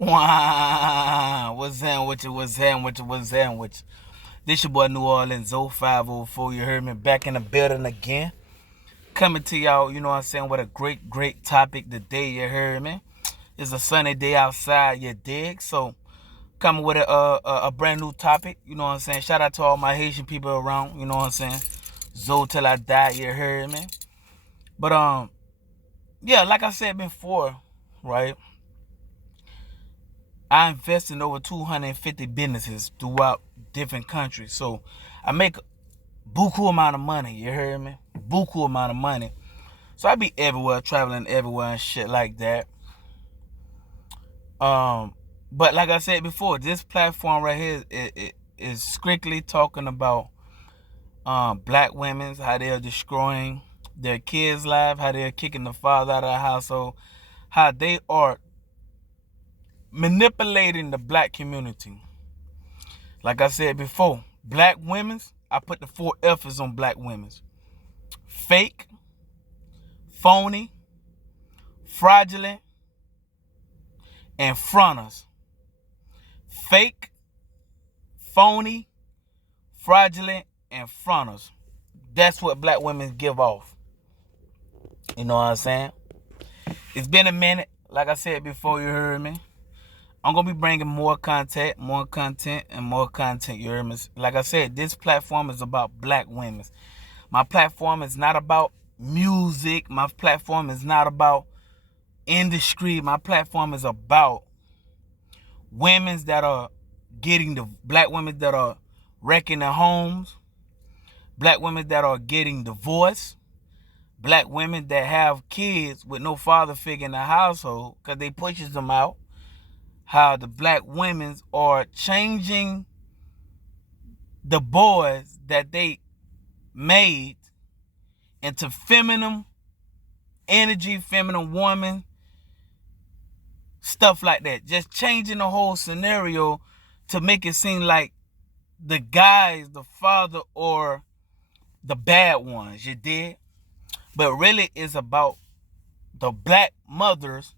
Wow, what's that with you? What's that with you? What's that with you? This your boy New Orleans 0504. You heard me back in the building again. Coming to y'all, you know what I'm saying, with a great topic today. You heard me? It's a sunny day outside, you dig? So, coming with a brand new topic, you know what I'm saying? Shout out to all my Haitian people around, you know what I'm saying? Zoe till I die, you heard me? But, yeah, like I said before, right? I invest in over 250 businesses throughout different countries. So I make buku amount of money. You heard me? Buku amount of money. So I be everywhere, traveling everywhere and shit like that. Um, but like I said before, this platform right here is strictly talking about black women, how they're destroying their kids' life, how they're kicking the father out of the household, how they are manipulating the black community. Like I said before, black women's, I put the 4 F's on black women's. Fake, phony, fraudulent, and fronters. Fake, phony, fraudulent, and fronters. That's what black women give off. You know what I'm saying? It's been a minute. Like I said before, you heard me. I'm going to be bringing more content, and more content. You heard me? Like I said, this platform is about black women. My platform is not about music. My platform is not about industry. My platform is about women that are black women that are wrecking their homes, black women that are getting divorced, black women that have kids with no father figure in the household because they pushes them out. How the black women are changing the boys that they made into feminine energy, feminine woman, stuff like that. Just changing the whole scenario to make it seem like the guys, the father, or the bad ones, you did? But really it's about the black mothers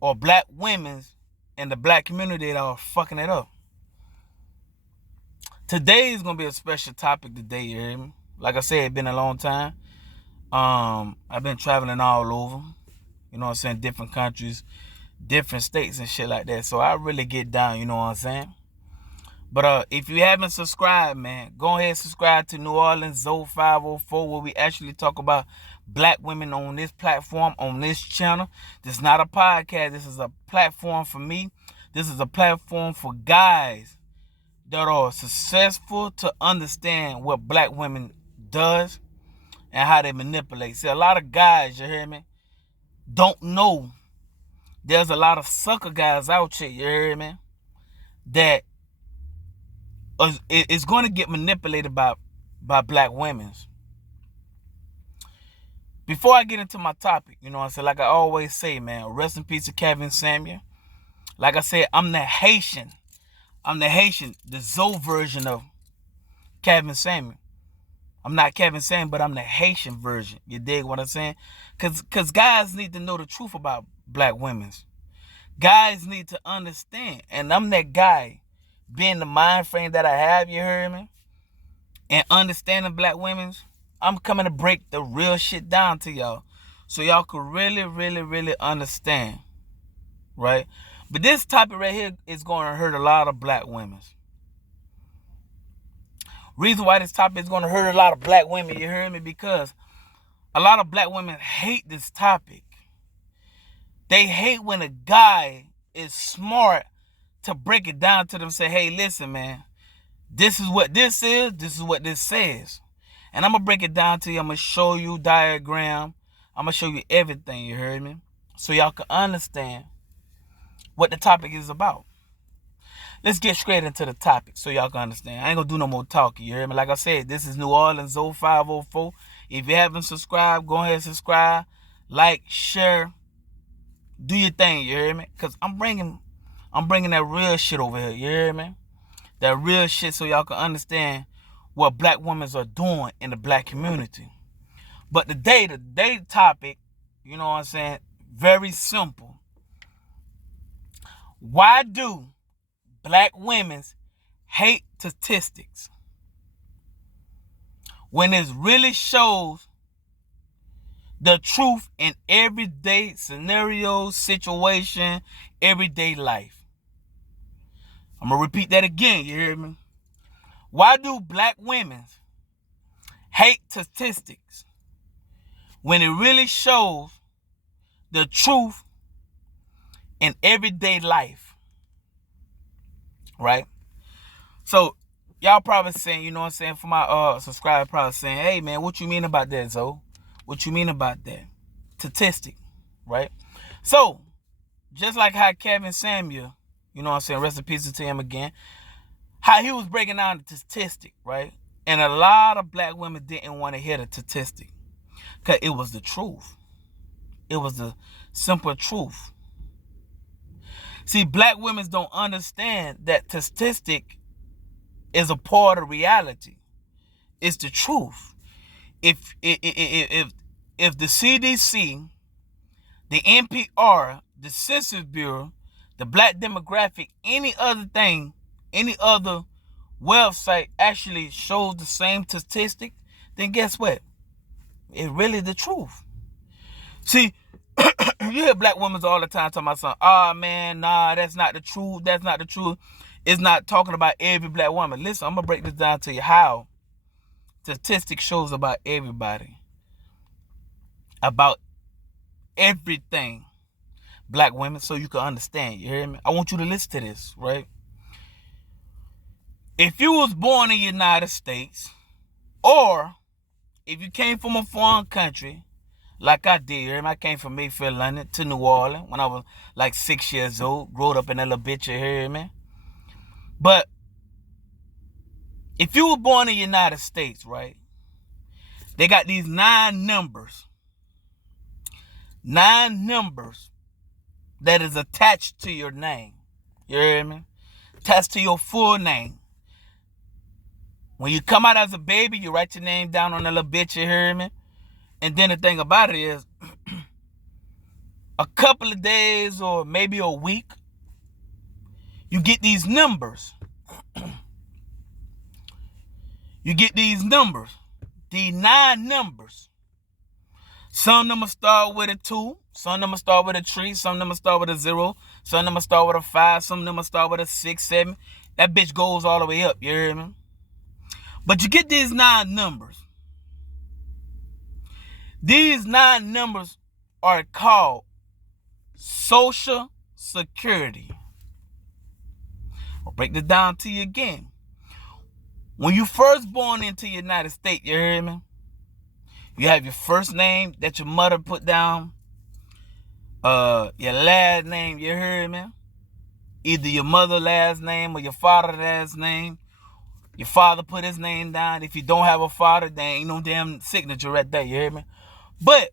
or black women's in the black community that are fucking it up. Today is gonna be a special topic today, you hear me? Like I said, it's been a long time. I've been traveling all over, you know what I'm saying, different countries, different states and shit like that. So I really get down, you know what I'm saying? But if you haven't subscribed, man, go ahead and subscribe to New Orleans Zoe 504, where we actually talk about black women on this platform, on this channel. This is not a podcast. This is a platform for me. This is a platform for guys that are successful to understand what black women does and how they manipulate. See, a lot of guys, you hear me, don't know there's a lot of sucker guys out here, you hear me, that is going to get manipulated by black women. Before I get into my topic, you know what I'm saying, like I always say, man, rest in peace to Kevin Samuel. Like I said, I'm the Haitian. The Zoe version of Kevin Samuel. I'm not Kevin Samuel, but I'm the Haitian version. You dig what I'm saying? Because guys need to know the truth about black women. Guys need to understand. And I'm that guy, being the mind frame that I have, you heard me? And understanding black women, I'm coming to break the real shit down to y'all. So y'all could really understand. Right? But this topic right here is going to hurt a lot of black women. Reason why this topic is going to hurt a lot of black women, you heard me? Because a lot of black women hate this topic. They hate when a guy is smart to break it down to them, say, hey, listen, man, this is what this is what this says. And I'm going to break it down to you. I'm going to show you diagram. I'm going to show you everything, you heard me? So y'all can understand what the topic is about. Let's get straight into the topic so y'all can understand. I ain't going to do no more talking, you heard me? Like I said, this is New Orleans 0504. If you haven't subscribed, go ahead and subscribe. Like, share, do your thing, you hear me? Because I'm bringing that real shit over here, you hear me? That real shit so y'all can understand what black women are doing in the black community. But the day topic, you know what I'm saying, very simple. Why do black women hate statistics when it really shows the truth in everyday scenarios, situation, everyday life? I'm going to repeat that again, you hear me? Why do black women hate statistics when it really shows the truth in everyday life? Right? So, y'all probably saying, you know what I'm saying, for my subscribers probably saying, hey, man, what you mean about that, Zoe? What you mean about that? Statistic, right? So, just like how Kevin Samuel, you know what I'm saying, rest in peace to him again, how he was breaking down the statistic, right? And a lot of black women didn't want to hear the statistic because it was the truth. It was the simple truth. See, black women don't understand that statistic is a part of reality. It's the truth. If the CDC, the NPR, the Census Bureau, the black demographic, any other thing, any other website actually shows the same statistic, then guess what? It's really the truth. See, you hear black women all the time talking about something. Oh, man, nah, that's not the truth. That's not the truth. It's not talking about every black woman. Listen, I'm going to break this down to you how statistics shows about everybody, about everything, black women, so you can understand. You hear me? I want you to listen to this, right? If you was born in the United States, or if you came from a foreign country, like I did, you hear me? I came from Mayfair, London to New Orleans when I was like 6 years old, growed up in that little bitch, you hear me? But if you were born in the United States, right, they got these 9 numbers that is attached to your name. You hear me? Attached to your full name. When you come out as a baby, you write your name down on that little bitch, you hear me? And then the thing about it is, a couple of days or maybe a week, you get these numbers. You get these numbers. These 9 numbers. Some of them will start with a 2. Some of them will start with a 3. Some of them will start with a 0. Some of them will start with a 5. Some of them will start with a 6, 7. That bitch goes all the way up. You hear me? But you get these 9 numbers. These 9 numbers are called Social Security. I'll break this down to you again. When you first born into the United States, you hear me? You have your first name that your mother put down. Your last name, you hear me? Either your mother's last name or your father's last name. Your father put his name down. If you don't have a father, there ain't no damn signature right there, you hear me? But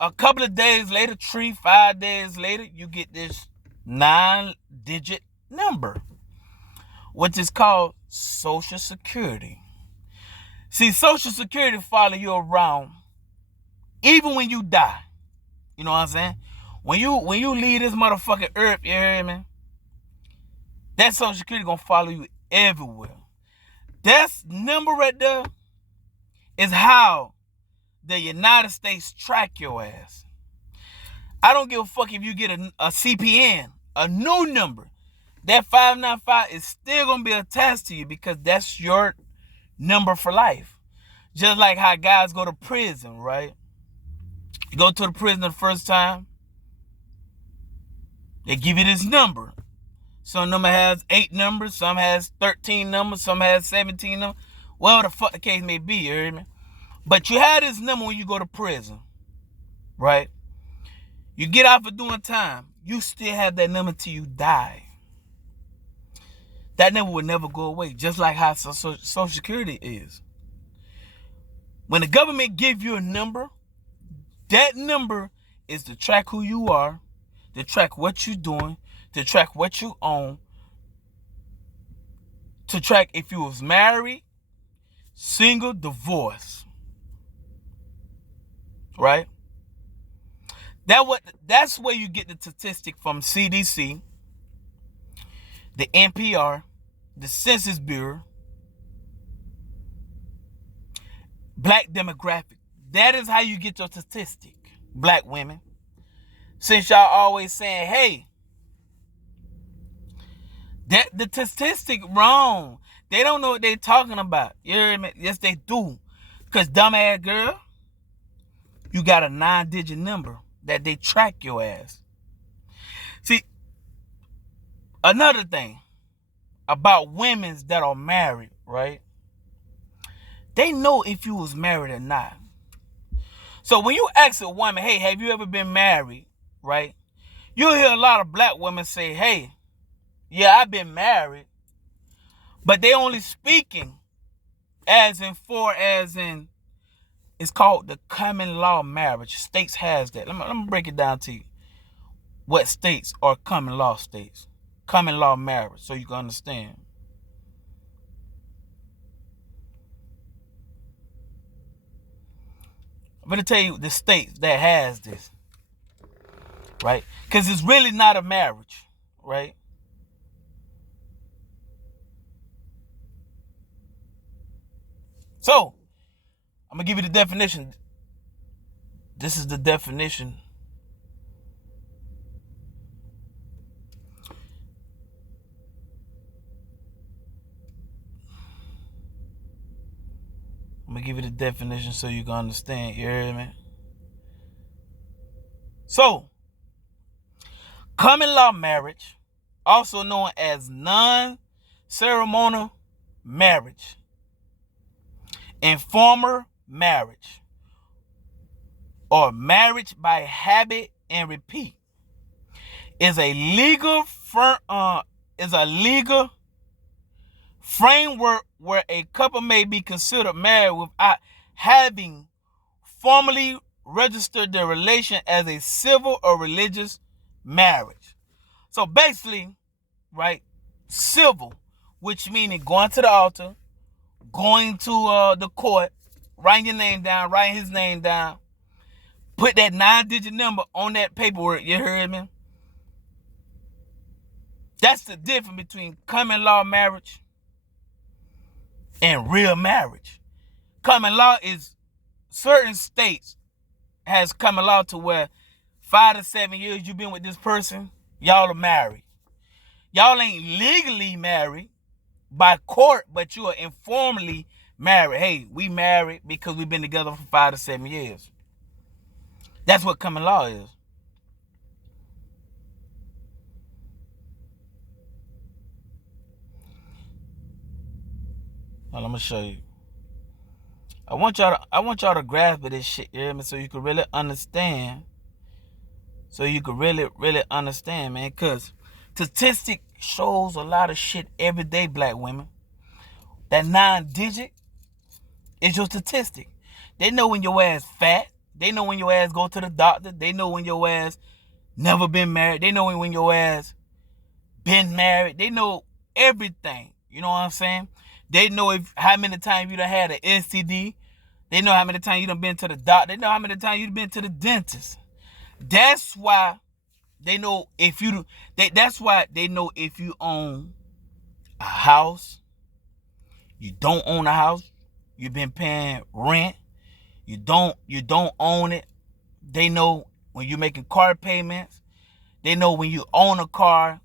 a couple of days later, 3, 5 days later, you get this 9-digit number, which is called Social Security. See, Social Security follow you around even when you die. You know what I'm saying? When you leave this motherfucking earth, you hear me? That Social Security gonna follow you everywhere. That number right there is how the United States track your ass. I don't give a fuck if you get a CPN, a new number. That 595 is still gonna be attached to you because that's your number for life. Just like how guys go to prison, right? You go to the prison the first time, they give you this number. Some number has 8 numbers, some has 13 numbers, some has 17 numbers. Well, the fuck the case may be, you hear me? But you have this number when you go to prison, right? You get out for doing time, you still have that number till you die. That number will never go away, just like how Social Security is. When the government gives you a number, that number is to track who you are, to track what you're doing, to track what you own, to track if you was married, single, divorced. Right? That's where you get the statistic from CDC, the NPR, the Census Bureau, black demographic. That is how you get your statistic, black women. Since y'all always saying, hey, that the statistic wrong. They don't know what they talking about. You hear me? Yes, they do. Because dumbass girl, you got a 9-digit number that they track your ass. See, another thing about women that are married, right? They know if you was married or not. So when you ask a woman, hey, have you ever been married, right? You'll hear a lot of black women say, hey, yeah, I've been married. But they only speaking as in, it's called the common law marriage. States has that. Let me break it down to you. What states are common law states? Common law marriage, so you can understand. I'm going to tell you the states that has this, right? Because it's really not a marriage, right? So, I'm going to give you the definition. This is the definition. I'm going to give you the definition so you can understand. You hear me? So, common law marriage, also known as non-ceremonial marriage, informal marriage, or marriage by habit and repeat, is a legal framework where a couple may be considered married without having formally registered their relation as a civil or religious marriage. So basically, right, civil, which meaning going to the altar, going to the court, writing your name down, writing his name down, put that 9-digit number on that paperwork, you heard me? That's the difference between common law marriage and real marriage. Common law is certain states has common law to where 5 to 7 years you've been with this person, y'all are married. Y'all ain't legally married by court, but you are informally married. Hey, we married because we've been together for 5 to 7 years. That's what common law is. Well, I'm gonna show you. I want y'all to grasp this shit, you hear me? So you can really understand. So you can really understand, man. Cause statistic shows a lot of shit every day, black women. That 9-digit is your statistic. They know when your ass fat. They know when your ass go to the doctor. They know when your ass never been married. They know when your ass been married. They know everything. You know what I'm saying? They know how many times you done had an STD. They know how many times you done been to the doctor. They know how many times you done been to the dentist. That's why they know if you that's why they know if you own a house, you don't own a house, you've been paying rent, you don't own it. They know when you're making car payments. They know when you own a car.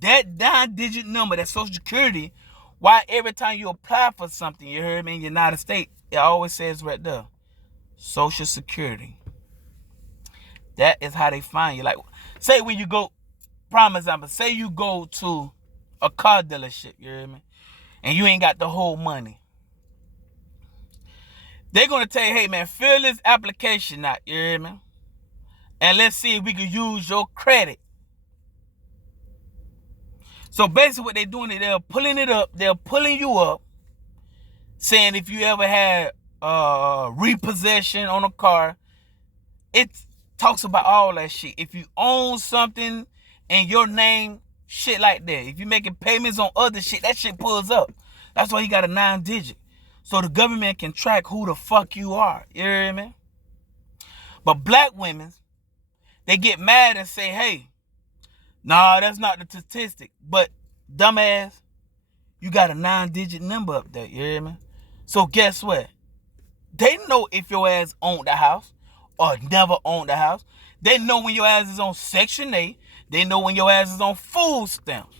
That 9-digit number, that Social Security, why every time you apply for something, you heard me, in the United States, it always says right there, Social Security. That is how they find you. Like, say when you go, prime example, say you go to a car dealership, you hear me, and you ain't got the whole money. They're going to tell you, hey, man, fill this application out, you hear me, and let's see if we can use your credit. So basically what they're doing is they're pulling you up, saying if you ever had repossession on a car, it talks about all that shit. If you own something in your name, shit like that. If you're making payments on other shit, that shit pulls up. That's why he got a 9-digit. So the government can track who the fuck you are. You hear me? But black women, they get mad and say, hey, nah, that's not the statistic. But dumbass, you got a 9-digit number up there, you hear me? So guess what? They know if your ass owned the house or never owned the house. They know when your ass is on Section 8. They know when your ass is on food stamps.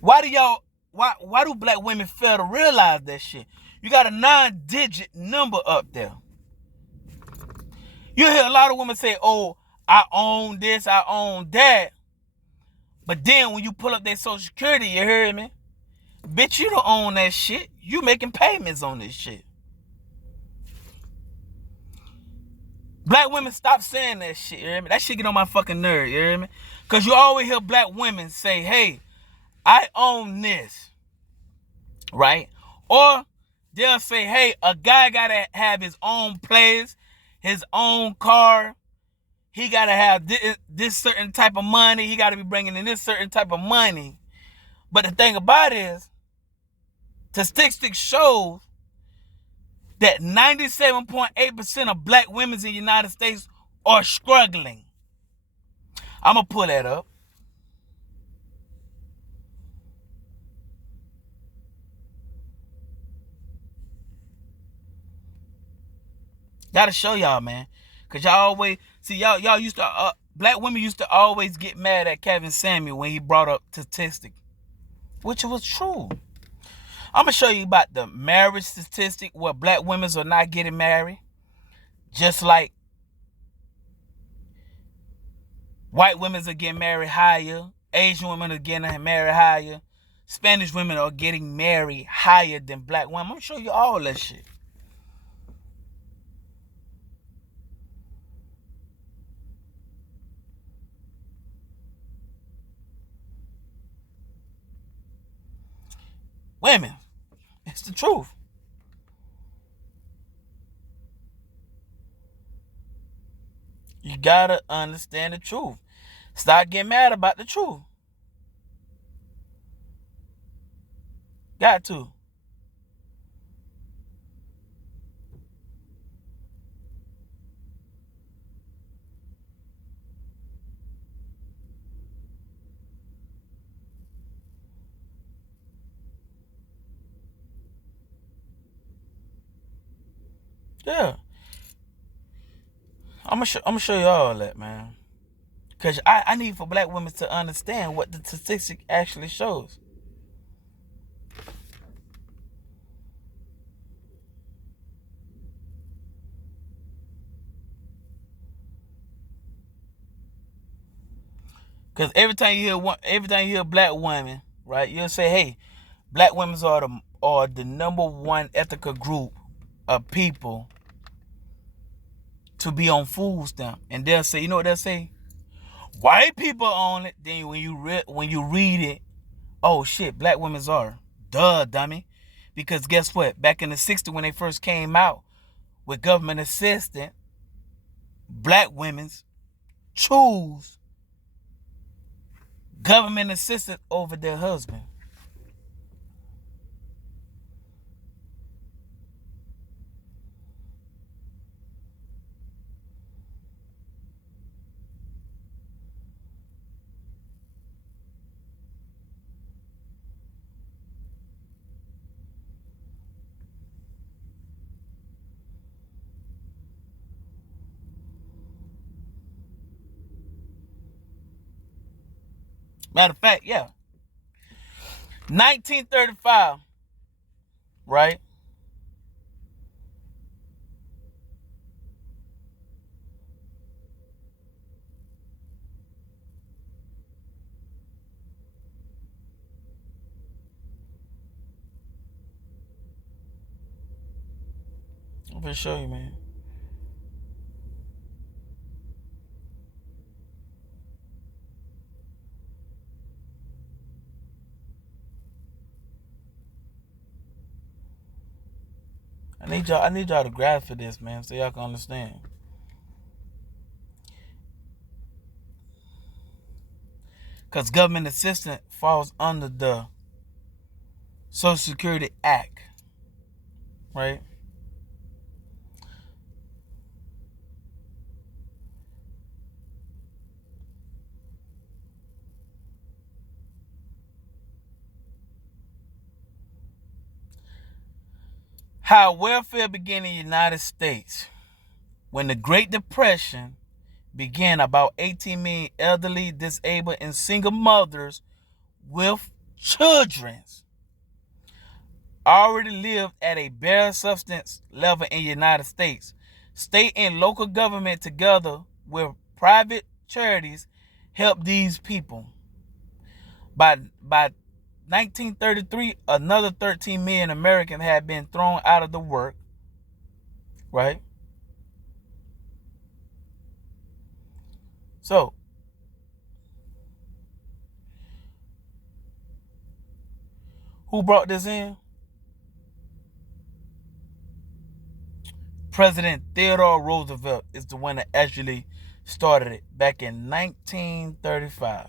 Why do black women fail to realize that shit? You got a 9-digit number up there. You hear a lot of women say, oh, I own this, I own that. But then when you pull up their Social Security, you hear me? Bitch, you don't own that shit. You making payments on this shit. Black women, stop saying that shit, you hear me? That shit get on my fucking nerve, you hear me? Because you always hear black women say, hey, I own this, right? Or they'll say, hey, a guy got to have his own place, his own car. He got to have this certain type of money. He got to be bringing in this certain type of money. But the thing about it is, statistics shows that 97.8% of black women in the United States are struggling. I'm going to pull that up. Gotta show y'all, man. Because y'all always, see, y'all used to, black women used to always get mad at Kevin Samuel when he brought up statistics, which was true. I'm going to show you about the marriage statistic where black women are not getting married. Just like white women are getting married higher. Asian women are getting married higher. Spanish women are getting married higher than black women. I'm going to show you all that shit. Women, it's the truth. You gotta understand the truth. Stop getting mad about the truth. Got to. Yeah. I'm gonna show you all that, man. Because I need for black women to understand what the statistic actually shows. Because every time you hear black women, right, you'll say, hey, black women are the number one ethical group of people to be on food stamp. And they'll say, you know what they'll say? White people own it. Then when you read it, oh shit, black women are. Duh, dummy. Because guess what? Back in the 60s when they first came out with government assistance, black women choose government assistance over their husband. Matter of fact, yeah. 1935, right? I'm gonna show you, man. I need y'all to grasp for this, man, so y'all can understand. Because government assistance falls under the Social Security Act, right? How welfare began in the United States. When the Great Depression began, about 18 million elderly, disabled, and single mothers with children already lived at a bare subsistence level in the United States. State and local government, together with private charities, helped these people. By 1933, another 13 million Americans had been thrown out of the work, right? So, who brought this in? President Theodore Roosevelt is the one that actually started it back in 1935.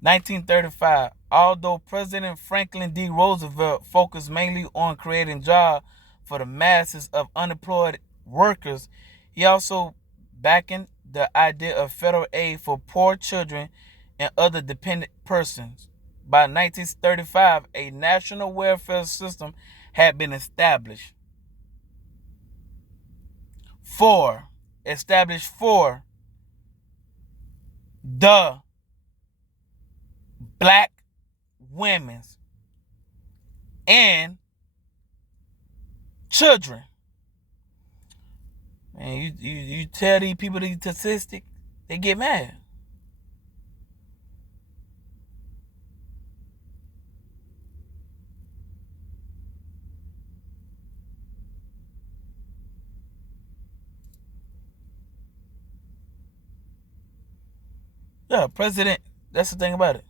1935, although President Franklin D. Roosevelt focused mainly on creating jobs for the masses of unemployed workers, he also backed the idea of federal aid for poor children and other dependent persons. By 1935, a national welfare system had been established for the black women and children. And you tell these people these statistics, they get mad. Yeah, president, that's the thing about it.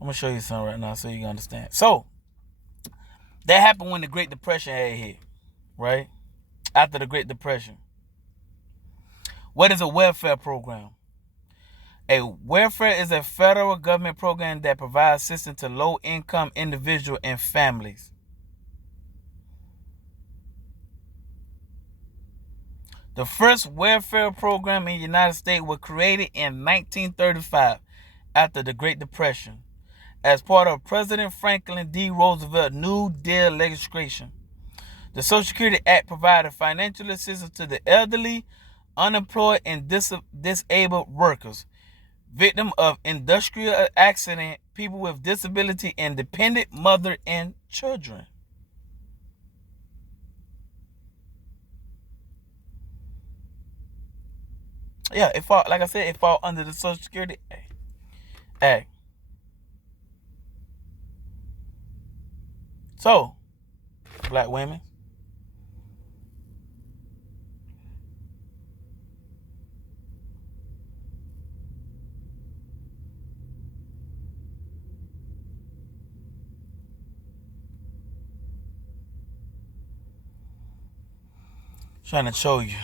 I'm going to show you something right now so you can understand. So, that happened when the Great Depression had hit, right? After the Great Depression. What is a welfare program? A welfare is a federal government program that provides assistance to low-income individuals and families. The first welfare program in the United States was created in 1935 after the Great Depression as part of President Franklin D. Roosevelt's New Deal legislation. The Social Security Act provided financial assistance to the elderly, unemployed, and disabled workers, victims of industrial accident, people with disability, and dependent mother and children. Yeah, like I said, it fall under the Social Security Act. So, black women, trying to show you.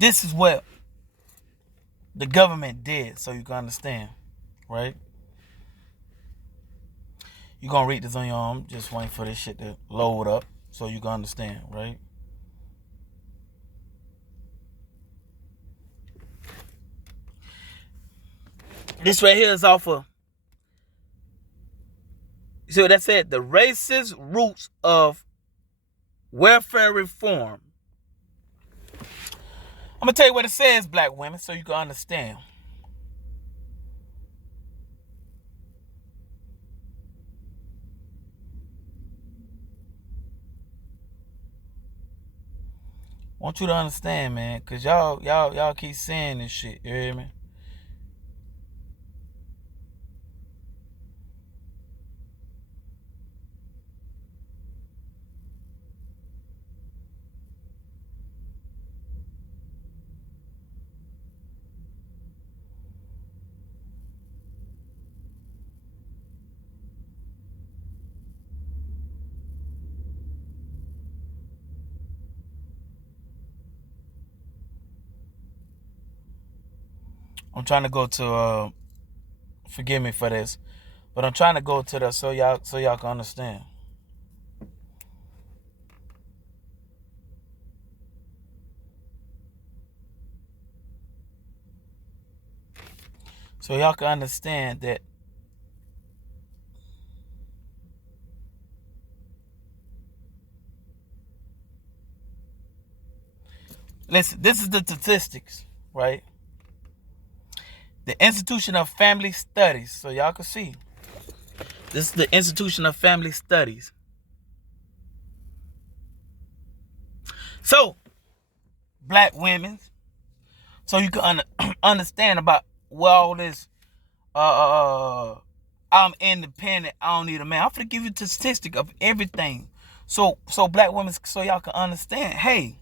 This is what the government did, so you can understand, right? You're going to read this on your own. Just waiting for this shit to load up so you can understand, right? This right here is off of, so that said, the racist roots of welfare reform. I'm going to tell you what it says, black women, so you can understand. I want you to understand, man, because y'all keep saying this shit, you hear me? I'm trying to go to forgive me for this, but I'm trying to go to the so y'all can understand. So y'all can understand that. Listen, this is the statistics, right? The Institution of Family Studies. So y'all can see. This is the Institution of Family Studies. So, black women, so you can understand about all this, I'm independent, I don't need a man. I'm gonna give you a statistic of everything. So black women, so y'all can understand, hey,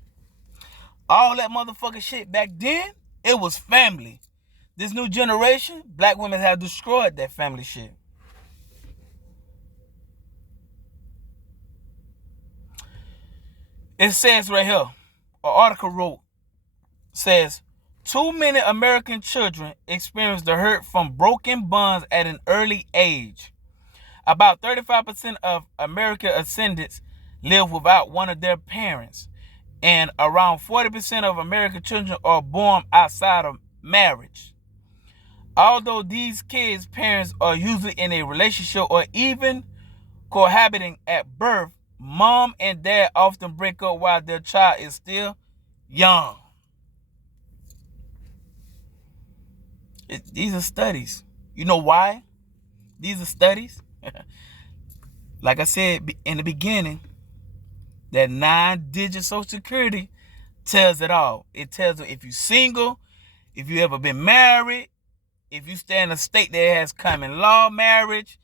all that motherfucking shit back then, it was family. This new generation, black women have destroyed that family shit. It says right here, an article wrote, says, too many American children experience the hurt from broken bonds at an early age. About 35% of American descendants live without one of their parents, and around 40% of American children are born outside of marriage. Although these kids' parents are usually in a relationship or even cohabiting at birth, mom and dad often break up while their child is still young. These are studies. You know why? These are studies. Like I said in the beginning, that 9-digit Social Security tells it all. It tells them if you're single, if you ever been married, if you stay in a state that has common law marriage,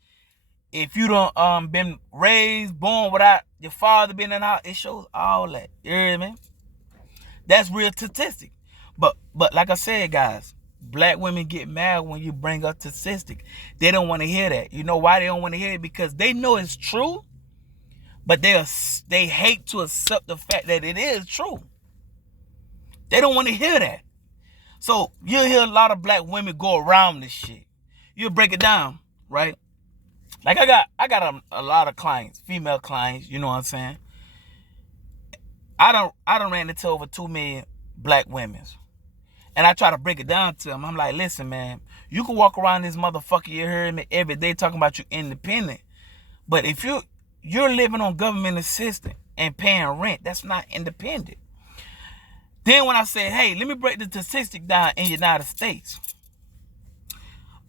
if you don't been raised, born without your father being in the house, it shows all that. You hear me? That's real statistic. But like I said, guys, black women get mad when you bring up statistic. They don't want to hear that. You know why they don't want to hear it? Because they know it's true, but they hate to accept the fact that it is true. They don't want to hear that. So you'll hear a lot of black women go around this shit. You'll break it down, right? Like I got a lot of clients, female clients, you know what I'm saying? I don't ran into over 2 million black women. And I try to break it down to them. I'm like, listen, man, you can walk around this motherfucker, you hear me, every day talking about you independent. But if you're living on government assistance and paying rent, that's not independent. Then when I say, hey, let me break the statistic down in the United States.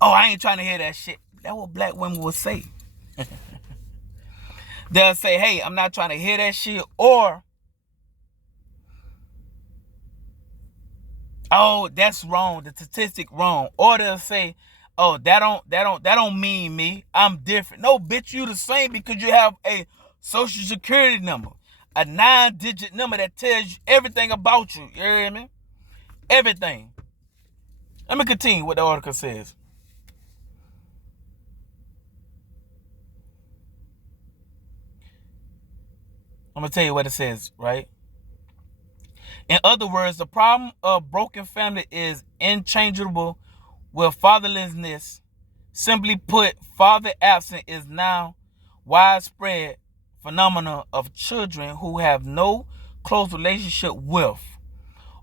Oh, I ain't trying to hear that shit. That's what black women will say. They'll say, hey, I'm not trying to hear that shit, or, oh, that's wrong, the statistic wrong. Or they'll say, oh, that don't mean me, I'm different. No, bitch, you the same because you have a social security number, a 9-digit number that tells you everything about you. You hear me? Everything. Let me continue what the article says. I'm gonna tell you what it says, right? In other words, the problem of broken family is interchangeable with fatherlessness. Simply put, father absent is now widespread phenomenon of children who have no close relationship with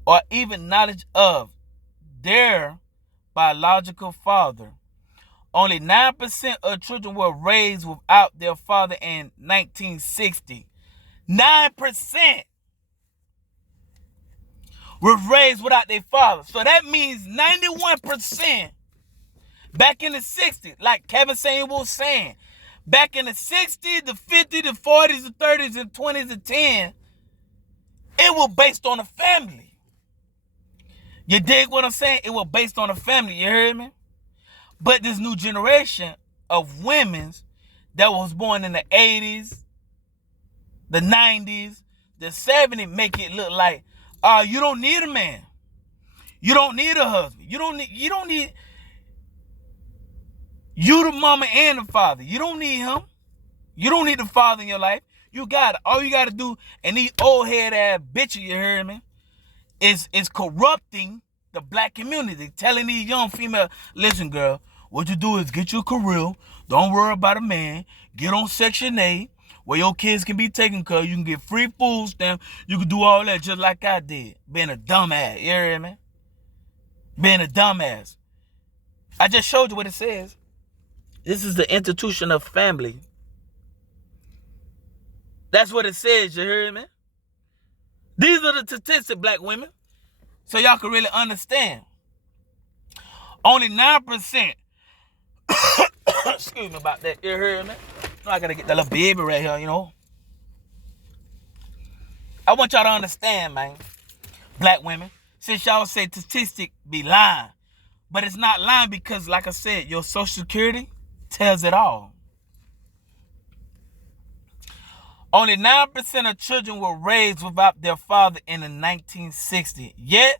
or even knowledge of their biological father. Only 9% of children were raised without their father in 1960. 9% were raised without their father. So that means 91% back in the 60s, like Kevin Samuel was saying, back in the 60s, the 50s, the 40s, the 30s, the 20s, the 10s, it was based on a family. You dig what I'm saying? It was based on a family, you heard me? But this new generation of women that was born in the 80s, the 90s, the 70s make it look like, you don't need a man. You don't need a husband. You don't need you the mama and the father. You don't need him. You don't need the father in your life. You got it. All you got to do, and these old head ass bitches, you hear me, is corrupting the black community, telling these young females, listen, girl, what you do is get your career. Don't worry about a man. Get on Section 8, where your kids can be taken care of. You can get free food stamps. You can do all that just like I did. Being a dumbass, you hear me? Being a dumbass. I just showed you what it says. This is the institution of family. That's what it says, you hear me? These are the statistics, black women. So y'all can really understand. Only 9%. Excuse me about that. You hear me? I gotta get that little baby right here, you know. I want y'all to understand, man. Black women. Since y'all say statistic be lying. But it's not lying because, like I said, your Social Security tells it all. Only 9% of children were raised without their father in the 1960s. Yet,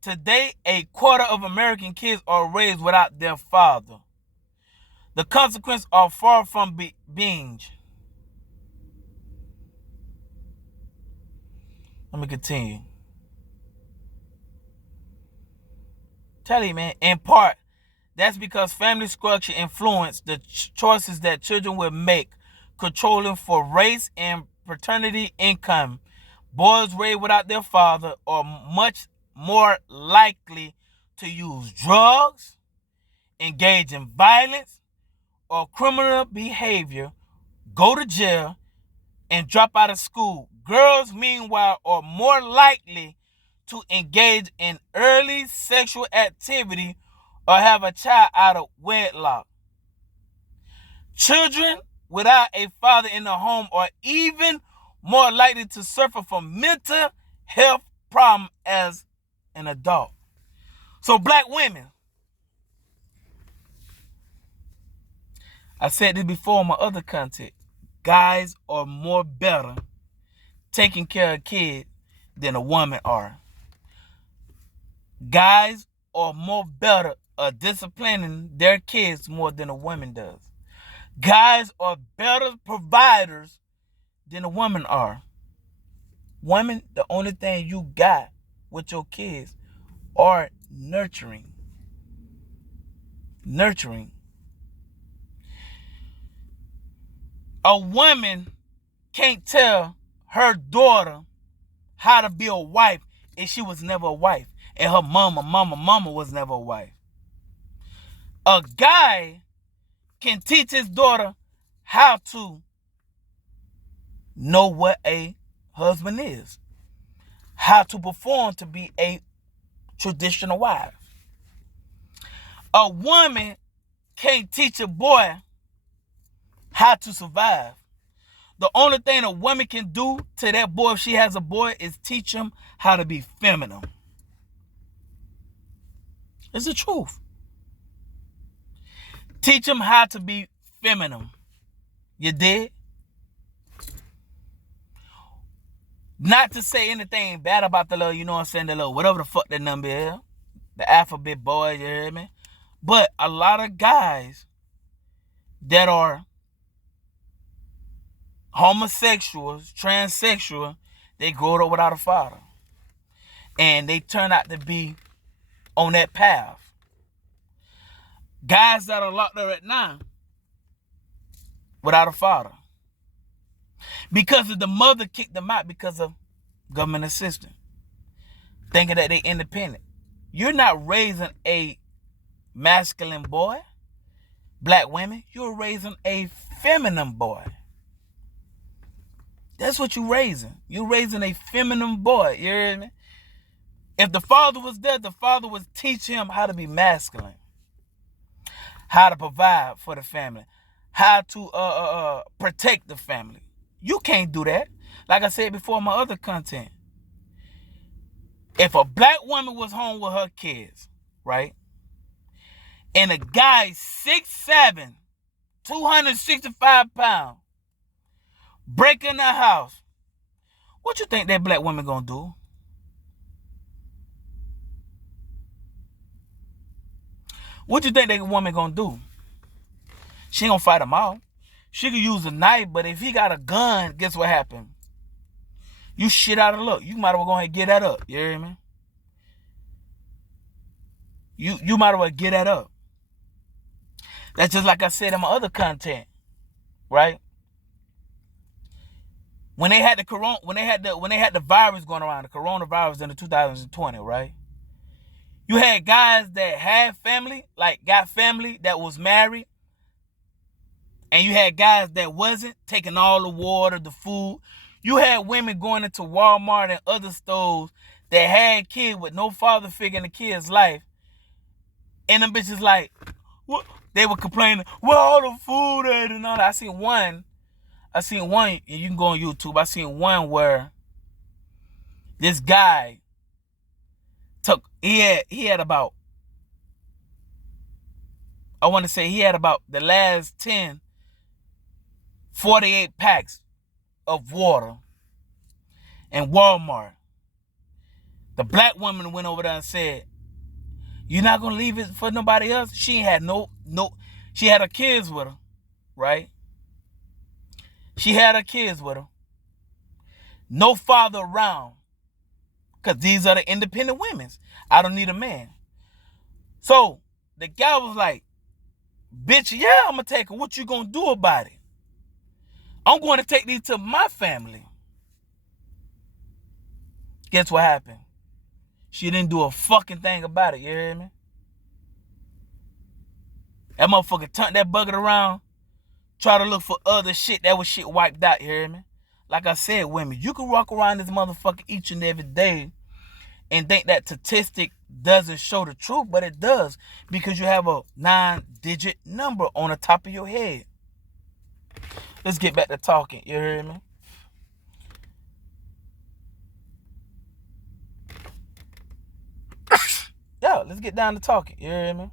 today, a quarter of American kids are raised without their father. The consequences are far from being. Let me continue. Tell you, man, in part, that's because family structure influence the choices that children will make, controlling for race and paternity income. Boys raised without their father are much more likely to use drugs, engage in violence or criminal behavior, go to jail, and drop out of school. Girls, meanwhile, are more likely to engage in early sexual activity or have a child out of wedlock. Children without a father in the home are even more likely to suffer from mental health problems as an adult. So black women, I said this before in my other content, guys are more better taking care of kids than a woman are. Guys are more better at disciplining their kids more than a woman does. Guys are better providers than a woman are. Women, the only thing you got with your kids are nurturing. Nurturing. A woman can't tell her daughter how to be a wife if she was never a wife. And her mama was never a wife. A guy can teach his daughter how to know what a husband is, how to perform to be a traditional wife. A woman can't teach a boy how to survive. The only thing a woman can do to that boy if she has a boy is teach him how to be feminine. It's the truth. Teach him how to be feminine. You did? Not to say anything bad about the little, you know what I'm saying, the little whatever the fuck that number is. The alphabet boy, you hear me? But a lot of guys that are homosexuals, transsexual, they grow up without a father. And they turn out to be on that path. Guys that are locked up right now without a father. Because of the mother kicked them out because of government assistance. Thinking that they're independent. You're not raising a masculine boy, black women. You're raising a feminine boy. That's what you're raising. You're raising a feminine boy. You hear me? If the father was there, the father would teach him how to be masculine. How to provide for the family. How to protect the family. You can't do that. Like I said before in my other content. If a black woman was home with her kids, right? And a guy 6'7", 265 pounds, break in the house, what you think that black woman gonna do? What you think that woman gonna do? She ain't gonna fight him out. She could use a knife, but if he got a gun, guess what happened? You shit out of luck. You might as well go ahead and get that up. You hear me? You might as well get that up. That's just like I said in my other content, right? When they had the virus going around, the coronavirus in the 2020, right? You had guys that had family, like got family that was married. And you had guys that wasn't, taking all the water, the food. You had women going into Walmart and other stores that had kids with no father figure in the kid's life. And them bitches like, what? They were complaining, where all the food at and all that. I seen one, you can go on YouTube, I seen one where this guy he had about, I want to say he had about the last 48 packs of water in Walmart. The black woman went over there and said, you're not going to leave it for nobody else? She had she had her kids with her, right? She had her kids with her. No father around. Because these are the independent women. I don't need a man. So the guy was like, bitch, yeah, I'm going to take her. What you going to do about it? I'm going to take these to my family. Guess what happened? She didn't do a fucking thing about it, you hear me? That motherfucker turned that bucket around, try to look for other shit. That was shit wiped out, you hear me? Like I said, women, you can walk around this motherfucker each and every day and think that statistic doesn't show the truth, but it does, because you have a 9-digit number on the top of your head. Let's get back to talking, you hear me? Yeah, let's get down to talking, you hear me?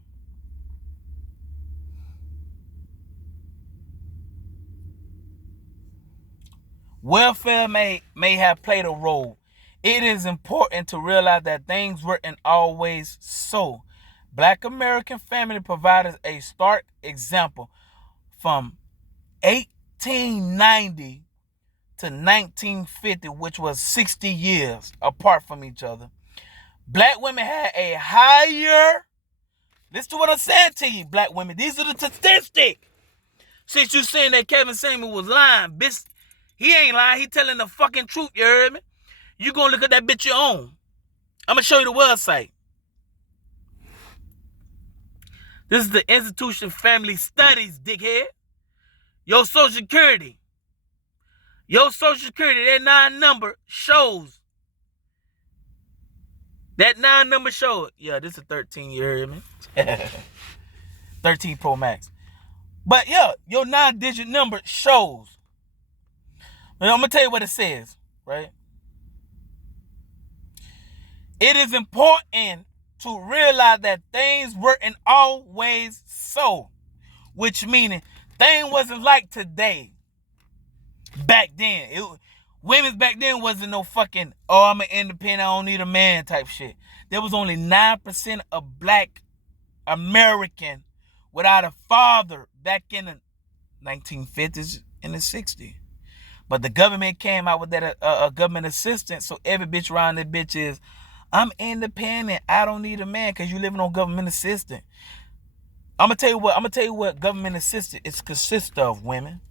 Welfare may have played a role. It is important to realize that things weren't always so. Black American family provided a stark example. From 1890 to 1950, which was 60 years apart from each other, black women had a higher, listen to what I'm saying to you, black women, these are the statistics. Since you saying that Kevin Samuel was lying, bitch, he ain't lying, he telling the fucking truth, you heard me? You gonna look at that bitch your own. I'm gonna show you the website. This is the Institution of Family Studies, dickhead. Your Social Security, that 9 number shows. That 9 number shows. Yeah, this is 13, you heard me? 13 Pro Max. But yeah, your 9-digit number shows. But I'm gonna tell you what it says, right? It is important to realize that things weren't always so, which meaning things wasn't like today. Back then, women back then wasn't no fucking, oh, I'm an independent, I don't need a man type shit. There was only 9% of black American without a father back in the 1950s and the 60s. But the government came out with that government assistance, so every bitch around that bitch is, I'm independent, I don't need a man, because you living on government assistance. I'm gonna tell you what government assistance consists of, women.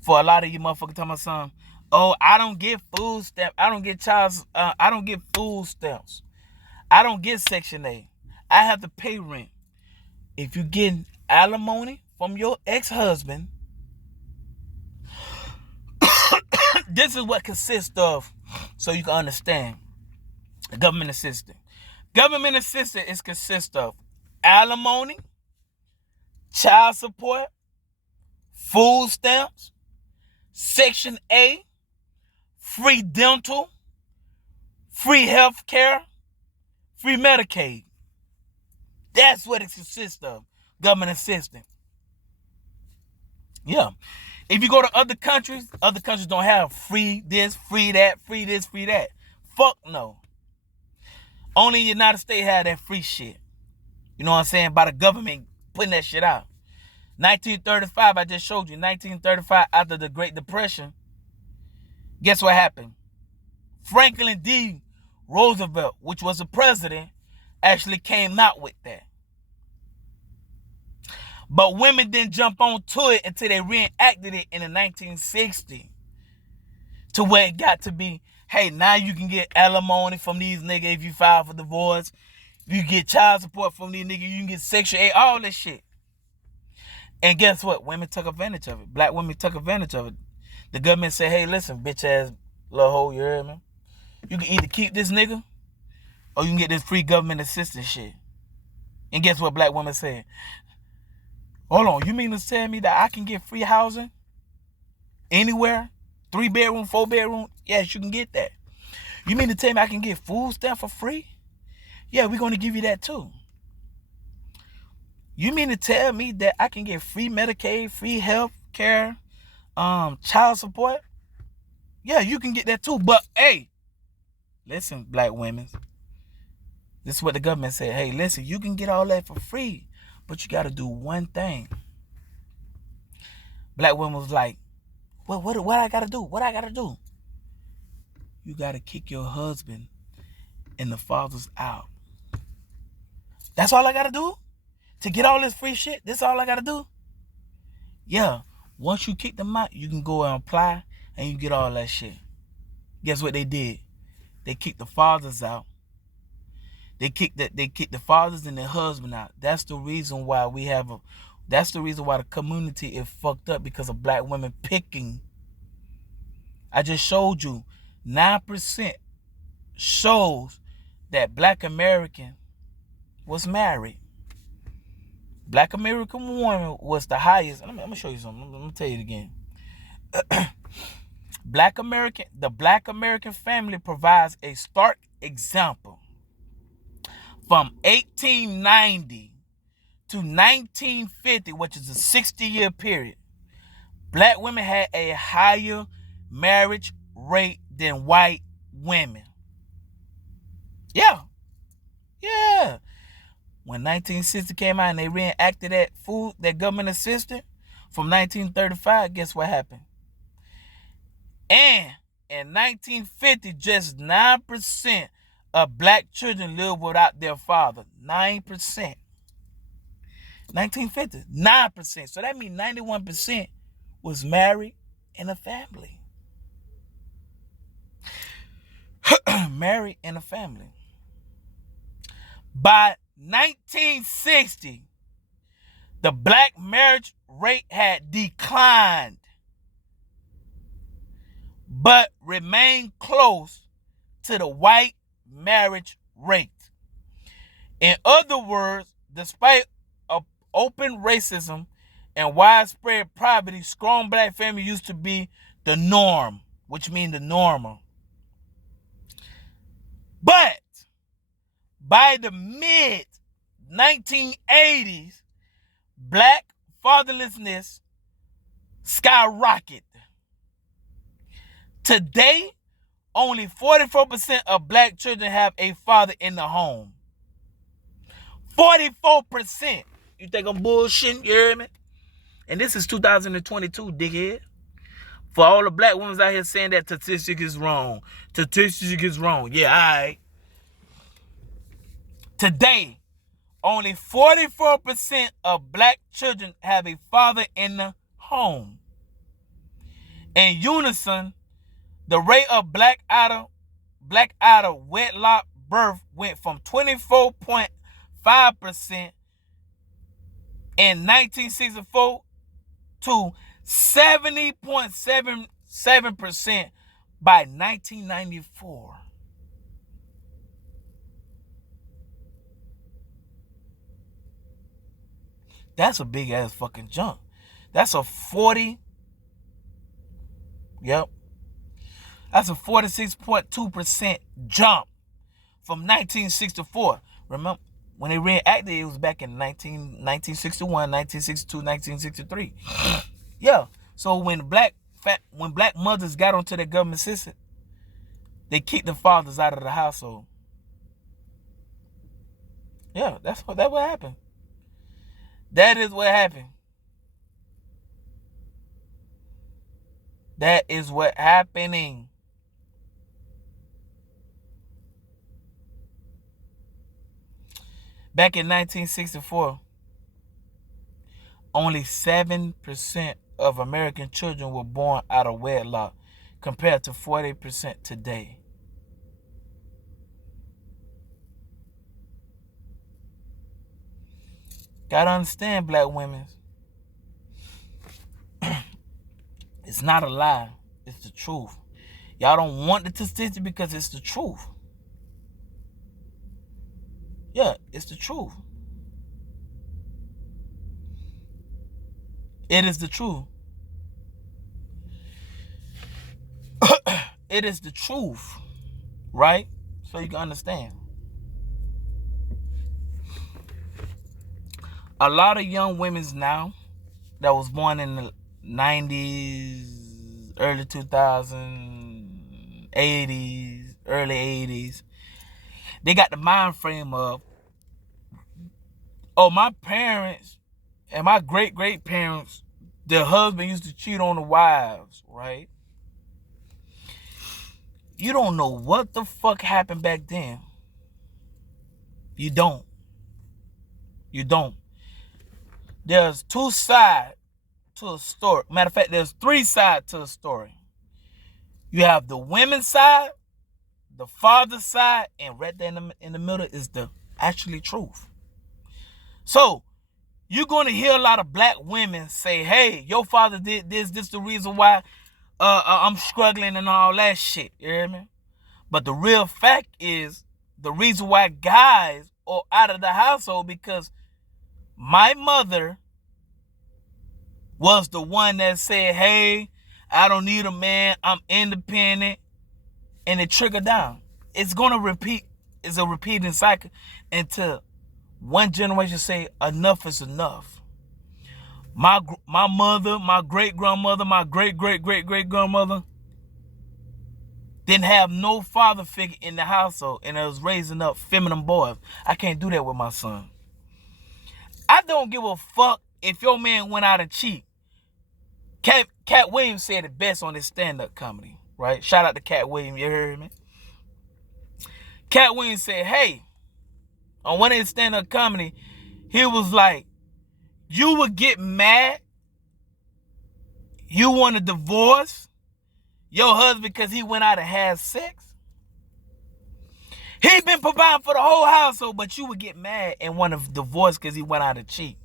For a lot of you motherfuckers talking about something, oh, I don't get food stamps, I don't get I don't get food stamps, I don't get Section 8, I have to pay rent. If you getting alimony from your ex-husband, this is what consists of, so you can understand. Government assistance. Government assistance consists of alimony, child support, food stamps, Section 8, free dental, free health care, free Medicaid. That's what it consists of. Government assistance. Yeah. If you go to other countries don't have free this, free that, free this, free that. Fuck no. Only the United States had that free shit. You know what I'm saying? By the government putting that shit out. 1935, I just showed you. 1935, after the Great Depression, guess what happened? Franklin D. Roosevelt, which was the president, actually came out with that. But women didn't jump onto it until they reenacted it in the 1960s. To where it got to be, hey, now you can get alimony from these niggas if you file for divorce. You get child support from these niggas. You can get sexual aid, all this shit. And guess what? Women took advantage of it. Black women took advantage of it. The government said, hey, listen, bitch ass little hoe, you heard me? You can either keep this nigga or you can get this free government assistance shit. And guess what black women said? Hold on, you mean to tell me that I can get free housing anywhere? 3 bedroom, 4 bedroom? Yes, you can get that. You mean to tell me I can get food stamp for free? Yeah, we're going to give you that too. You mean to tell me that I can get free Medicaid, free health care, child support? Yeah, you can get that too. But hey, listen, black women. This is what the government said. Hey, listen, you can get all that for free, but you got to do one thing. Black women was like, well, what I got to do? What I got to do? You got to kick your husband and the fathers out. That's all I got to do? To get all this free shit? This all I got to do? Yeah. Once you kick them out, you can go and apply and you get all that shit. Guess what they did? They kicked the fathers out. They kicked the fathers and their husband out. That's the reason why that's the reason why the community is fucked up, because of black women picking. I just showed you 9% shows that black American was married. Black American woman was the highest. I'm gonna show you something. I'm gonna tell you it again. The Black American family provides a stark example. From 1890 to 1950, which is a 60-year period, black women had a higher marriage rate than white women. Yeah. When 1960 came out and they reenacted that government assistance from 1935, guess what happened? And in 1950, just 9% of black children lived without their father. 9%. 1950, 9%. So that means 91% was married in a family. Married in a family. By 1960, the black marriage rate had declined, but remained close to the white marriage rate. In other words, despite open racism and widespread poverty, strong black family used to be the norm, which means the normal. But by the mid-1980s, black fatherlessness skyrocketed. Today, only 44% of black children have a father in the home. 44%. You think I'm bullshitting? You hear me? And this is 2022, dickhead. For all the black women out here saying that statistic is wrong. Statistic is wrong. Yeah, all right. Today, only 44% of black children have a father in the home. In unison, the rate of black out of wedlock birth went from 24.5% in 1964 to 70.77% by 1994. That's a big ass fucking jump. That's a 40. Yep. That's a 46.2% jump from 1964. Remember, when they reenacted it, it was back in 1961, 1962, 1963. Yeah. So when black mothers got onto their government system, they kicked the fathers out of the household. Yeah, that's what happened. That is what happened. That is what happening. Back in 1964, only 7% of American children were born out of wedlock, compared to 40% today. Gotta understand, black women. It's not a lie. It's the truth. Y'all don't want the statistic because it's the truth. Yeah, it's the truth. It is the truth. It is the truth, right? So you can understand. A lot of young women now that was born in the 90s, early 2000s, 80s, early 80s, they got the mind frame of, oh, my parents and my great parents, their husband used to cheat on the wives, right? You don't know what the fuck happened back then. You don't. You don't. There's two sides to a story. Matter of fact, there's three sides to a story. You have the women's side, the father's side, and right there in the middle is the actually truth. So you're going to hear a lot of black women say, hey, your father did this is the reason why I'm struggling and all that shit. You hear me? But the real fact is the reason why guys are out of the household because my mother was the one that said, hey, I don't need a man, I'm independent, and it trickled down. It's going to repeat. It's a repeating cycle until one generation say enough is enough. My mother, my great-grandmother, my great-great-great-great-grandmother didn't have no father figure in the household, and I was raising up feminine boys. I can't do that with my son. I don't give a fuck if your man went out and cheat. Cat Williams said it best on his stand-up comedy, right? Shout out to Cat Williams, you heard me? Cat Williams said, hey, on one of his stand-up comedy, he was like, you would get mad, you want a divorce your husband because he went out and had sex. He been providing for the whole household, but you would get mad and want a divorce because he went out and cheat.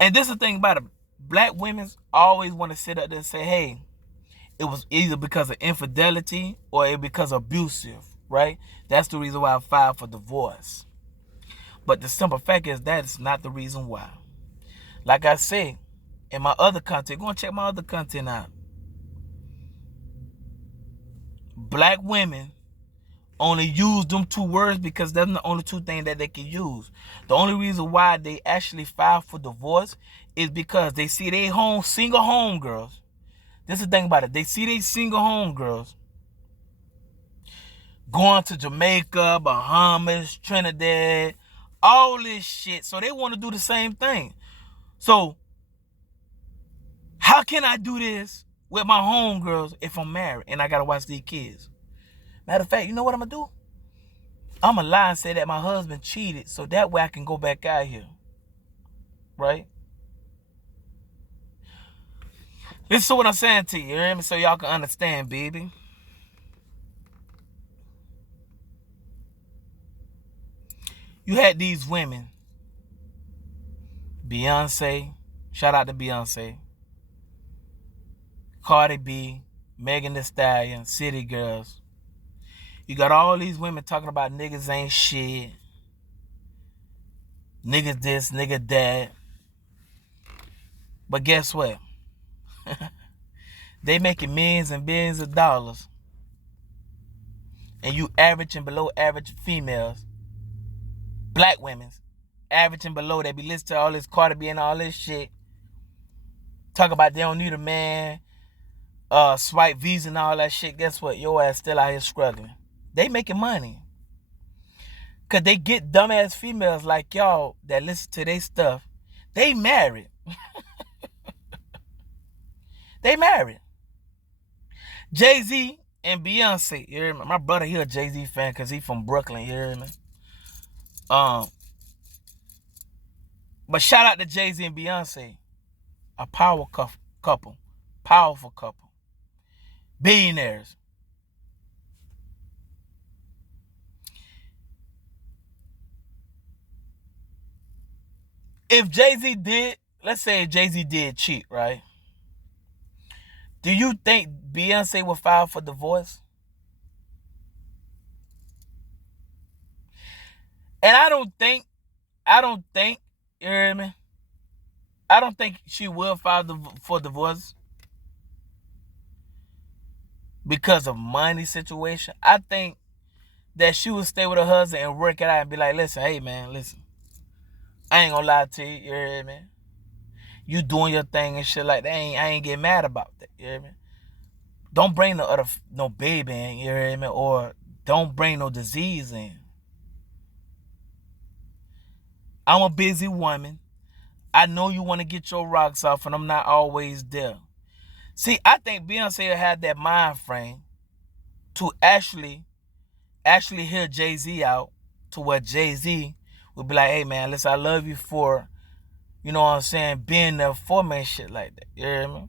And this is the thing about it. Black women always want to sit up there and say, hey, it was either because of infidelity or it because of abusive, right? That's the reason why I filed for divorce. But the simple fact is that is not the reason why. Like I said, in my other content, go and check my other content out. Black women only use them two words because they're the only two things that they can use. The only reason why they actually file for divorce is because they see they single home girls. This is the thing about it. They see they single home girls going to Jamaica, Bahamas, Trinidad, all this shit. So they want to do the same thing. So how can I do this with my homegirls if I'm married and I got to watch these kids? Matter of fact, you know what I'm going to do? I'm going to lie and say that my husband cheated so that way I can go back out here. Right? Listen to what I'm saying to you, you hear me? So y'all can understand, baby. You had these women, Beyonce, shout out to Beyonce, Cardi B, Megan Thee Stallion, City Girls. You got all these women talking about niggas ain't shit, niggas this, nigga that. But guess what? They making millions and billions of dollars. And you average and below average females, black women, average and below, they be listening to all this Cardi B and all this shit. Talk about they don't need a man, swipe visa and all that shit. Guess what? Your ass still out here struggling. They making money. Cause they get dumbass females like y'all that listen to their stuff. They married. They married. Jay-Z and Beyonce. You hear me? My brother, he a Jay-Z fan because he from Brooklyn. You hear me? But shout out to Jay-Z and Beyonce. A power couple. Powerful couple. Billionaires. If Jay-Z did, let's say Jay-Z did cheat, right? Do you think Beyonce would file for divorce? And I don't think, you hear me? I don't think she will file for divorce because of money situation. I think that she would stay with her husband and work it out and be like, listen, hey man, listen. I ain't gonna lie to you, you hear me? You doing your thing and shit like that. I ain't get mad about that, you hear me? Don't bring no baby in, you hear me? Or don't bring no disease in. I'm a busy woman. I know you want to get your rocks off, and I'm not always there. See, I think Beyonce had that mind frame to actually hear Jay-Z out, to where Jay-Z would be like, hey man, listen, I love you for, you know what I'm saying, being there for me and shit like that. You hear me?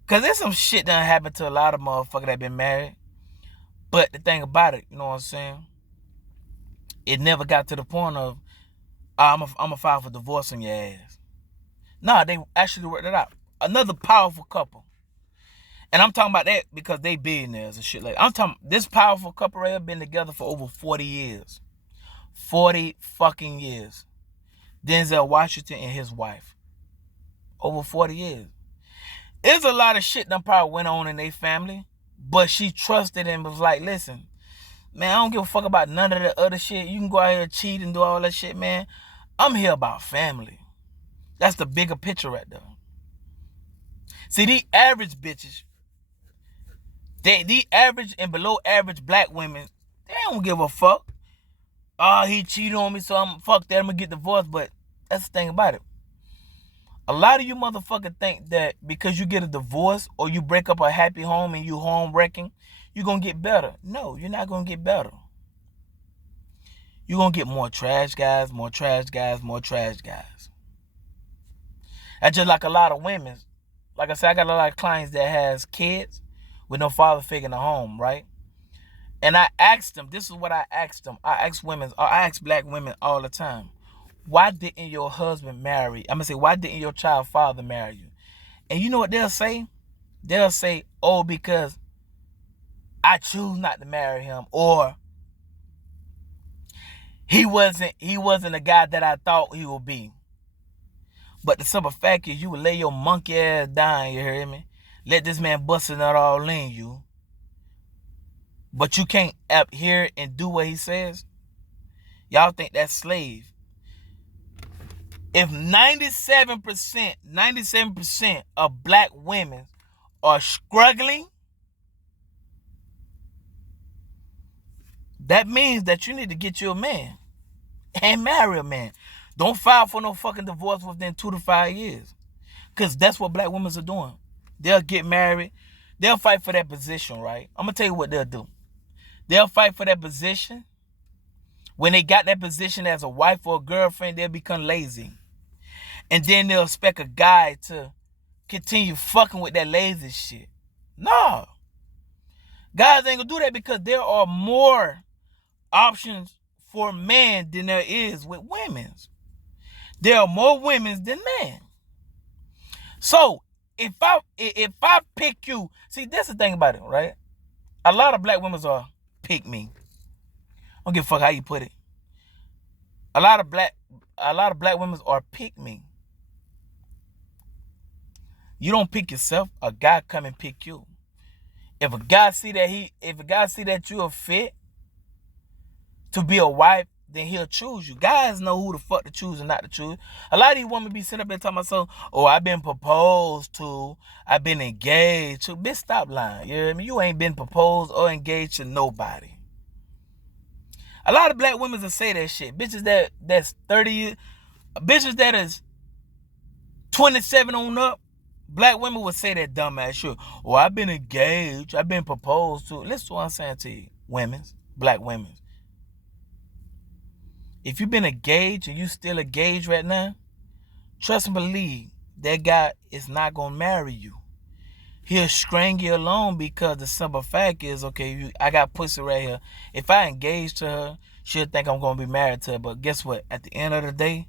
Because there's some shit that happened to a lot of motherfuckers that been married. But the thing about it, you know what I'm saying, it never got to the point of, I'm a file for divorce on your ass. Nah, they actually worked it out. Another powerful couple. And I'm talking about that because they billionaires and shit like that. I'm talking, this powerful couple right here been together for over 40 years. 40 fucking years. Denzel Washington and his wife. Over 40 years. There's a lot of shit that probably went on in their family, but she trusted and was like, listen, man, I don't give a fuck about none of the other shit. You can go out here and cheat and do all that shit, man. I'm here about family. That's the bigger picture right there. See, these average bitches, the average and below average black women, they don't give a fuck. Oh, he cheated on me, so fuck that, I'm gonna get divorced. But that's the thing about it. A lot of you motherfuckers think that because you get a divorce or you break up a happy home and you home wrecking, you're gonna get better. No, you're not gonna get better. You're gonna get more trash guys, more trash guys, more trash guys. That's just like a lot of women. Like I said, I got a lot of clients that has kids with no father figure in the home, right? And I asked them, this is what I asked them. I ask black women all the time, why didn't your husband marry? I'm gonna say, why didn't your child father marry you? And you know what they'll say? They'll say, oh, because I choose not to marry him, or he wasn't the guy that I thought he would be. But the simple fact is, you would lay your monkey ass down, you hear me? Let this man bust it all in you. But you can't hear and do what he says. Y'all think that's slave. If 97% of black women are struggling, that means that you need to get you a man and marry a man. Don't file for no fucking divorce within 2 to 5 years. Because that's what black women are doing. They'll get married. They'll fight for that position, right? I'm going to tell you what they'll do. They'll fight for that position. When they got that position as a wife or a girlfriend, they'll become lazy. And then they'll expect a guy to continue fucking with that lazy shit. No. Guys ain't going to do that because there are more options for men than there is with women. There are more women than men. So if I pick you, see, that's the thing about it, right? A lot of black women are pick me. I don't give a fuck how you put it. A lot of black women are pick me. You don't pick yourself. A guy come and pick you. If a guy see that you are fit to be a wife, then he'll choose you. Guys know who the fuck to choose and not to choose. A lot of these women be sitting up there talking about, so, oh, I've been proposed to, I've been engaged to. Bitch, stop lying. You hear me? You ain't been proposed or engaged to nobody. A lot of black women that say that shit. Bitches that's 30 years, bitches that is 27 on up, black women would say that dumbass shit. Oh, I've been engaged, I've been proposed to. Listen to what I'm saying to you, black women. If you've been engaged and you still engaged right now, trust and believe that guy is not gonna marry you. He'll string you along because the simple fact is, okay, I got pussy right here. If I engage to her, she'll think I'm gonna be married to her. But guess what? At the end of the day,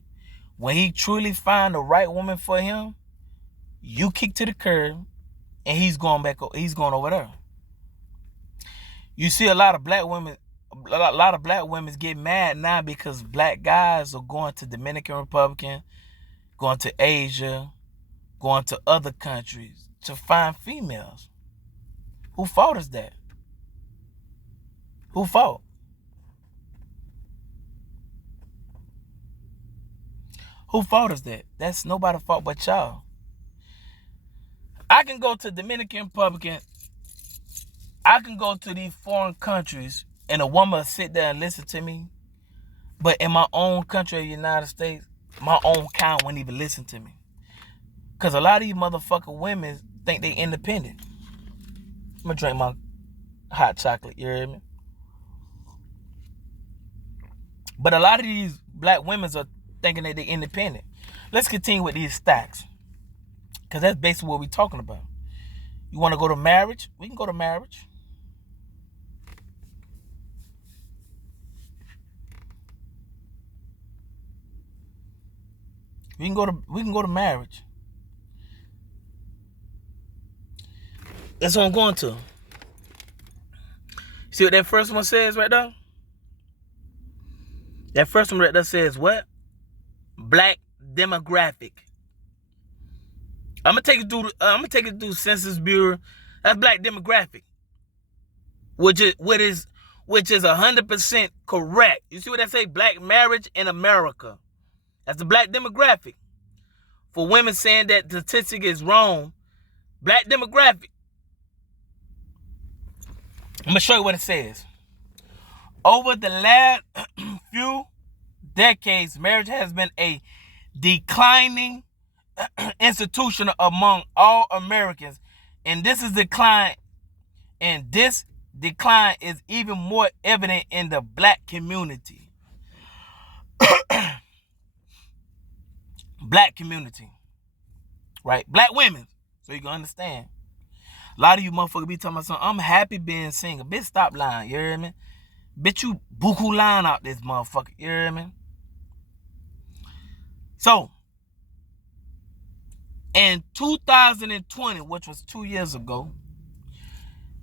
When he truly find the right woman for him, you kick to the curb, and he's going back. He's going over there. You see a lot of black women. A lot of black women get mad now because black guys are going to Dominican Republic, going to Asia, going to other countries to find females. Who fault is that? Who fault? Who fault is that? That's nobody's fault but y'all. I can go to Dominican Republic, I can go to these foreign countries, and a woman will sit there and listen to me. But in my own country, the United States, my own kind wouldn't even listen to me. Because a lot of you motherfucking women think they independent. I'm going to drink my hot chocolate, you hear me? But a lot of these black women are thinking that they're independent. Let's continue with these stacks. Because that's basically what we're talking about. You want to go to marriage? We can go to marriage. We can go to marriage. That's what I'm going to. See what that first one says right there? That first one right there says what? Black demographic. I'm gonna take it through Census Bureau. That's black demographic, which is 100% correct. You see what I say? Black marriage in America. That's the black demographic. For women saying that the statistic is wrong, black demographic. I'm gonna show you what it says. Over the last few decades, marriage has been a declining institution among all Americans, and this decline is even more evident in the black community. Black community, right? Black women, so you can understand. A lot of you motherfuckers be talking about something. I'm happy being single. Bitch, stop lying. You hear me? Bitch, you buku lying out this motherfucker. You hear me? So, in 2020, which was 2 years ago,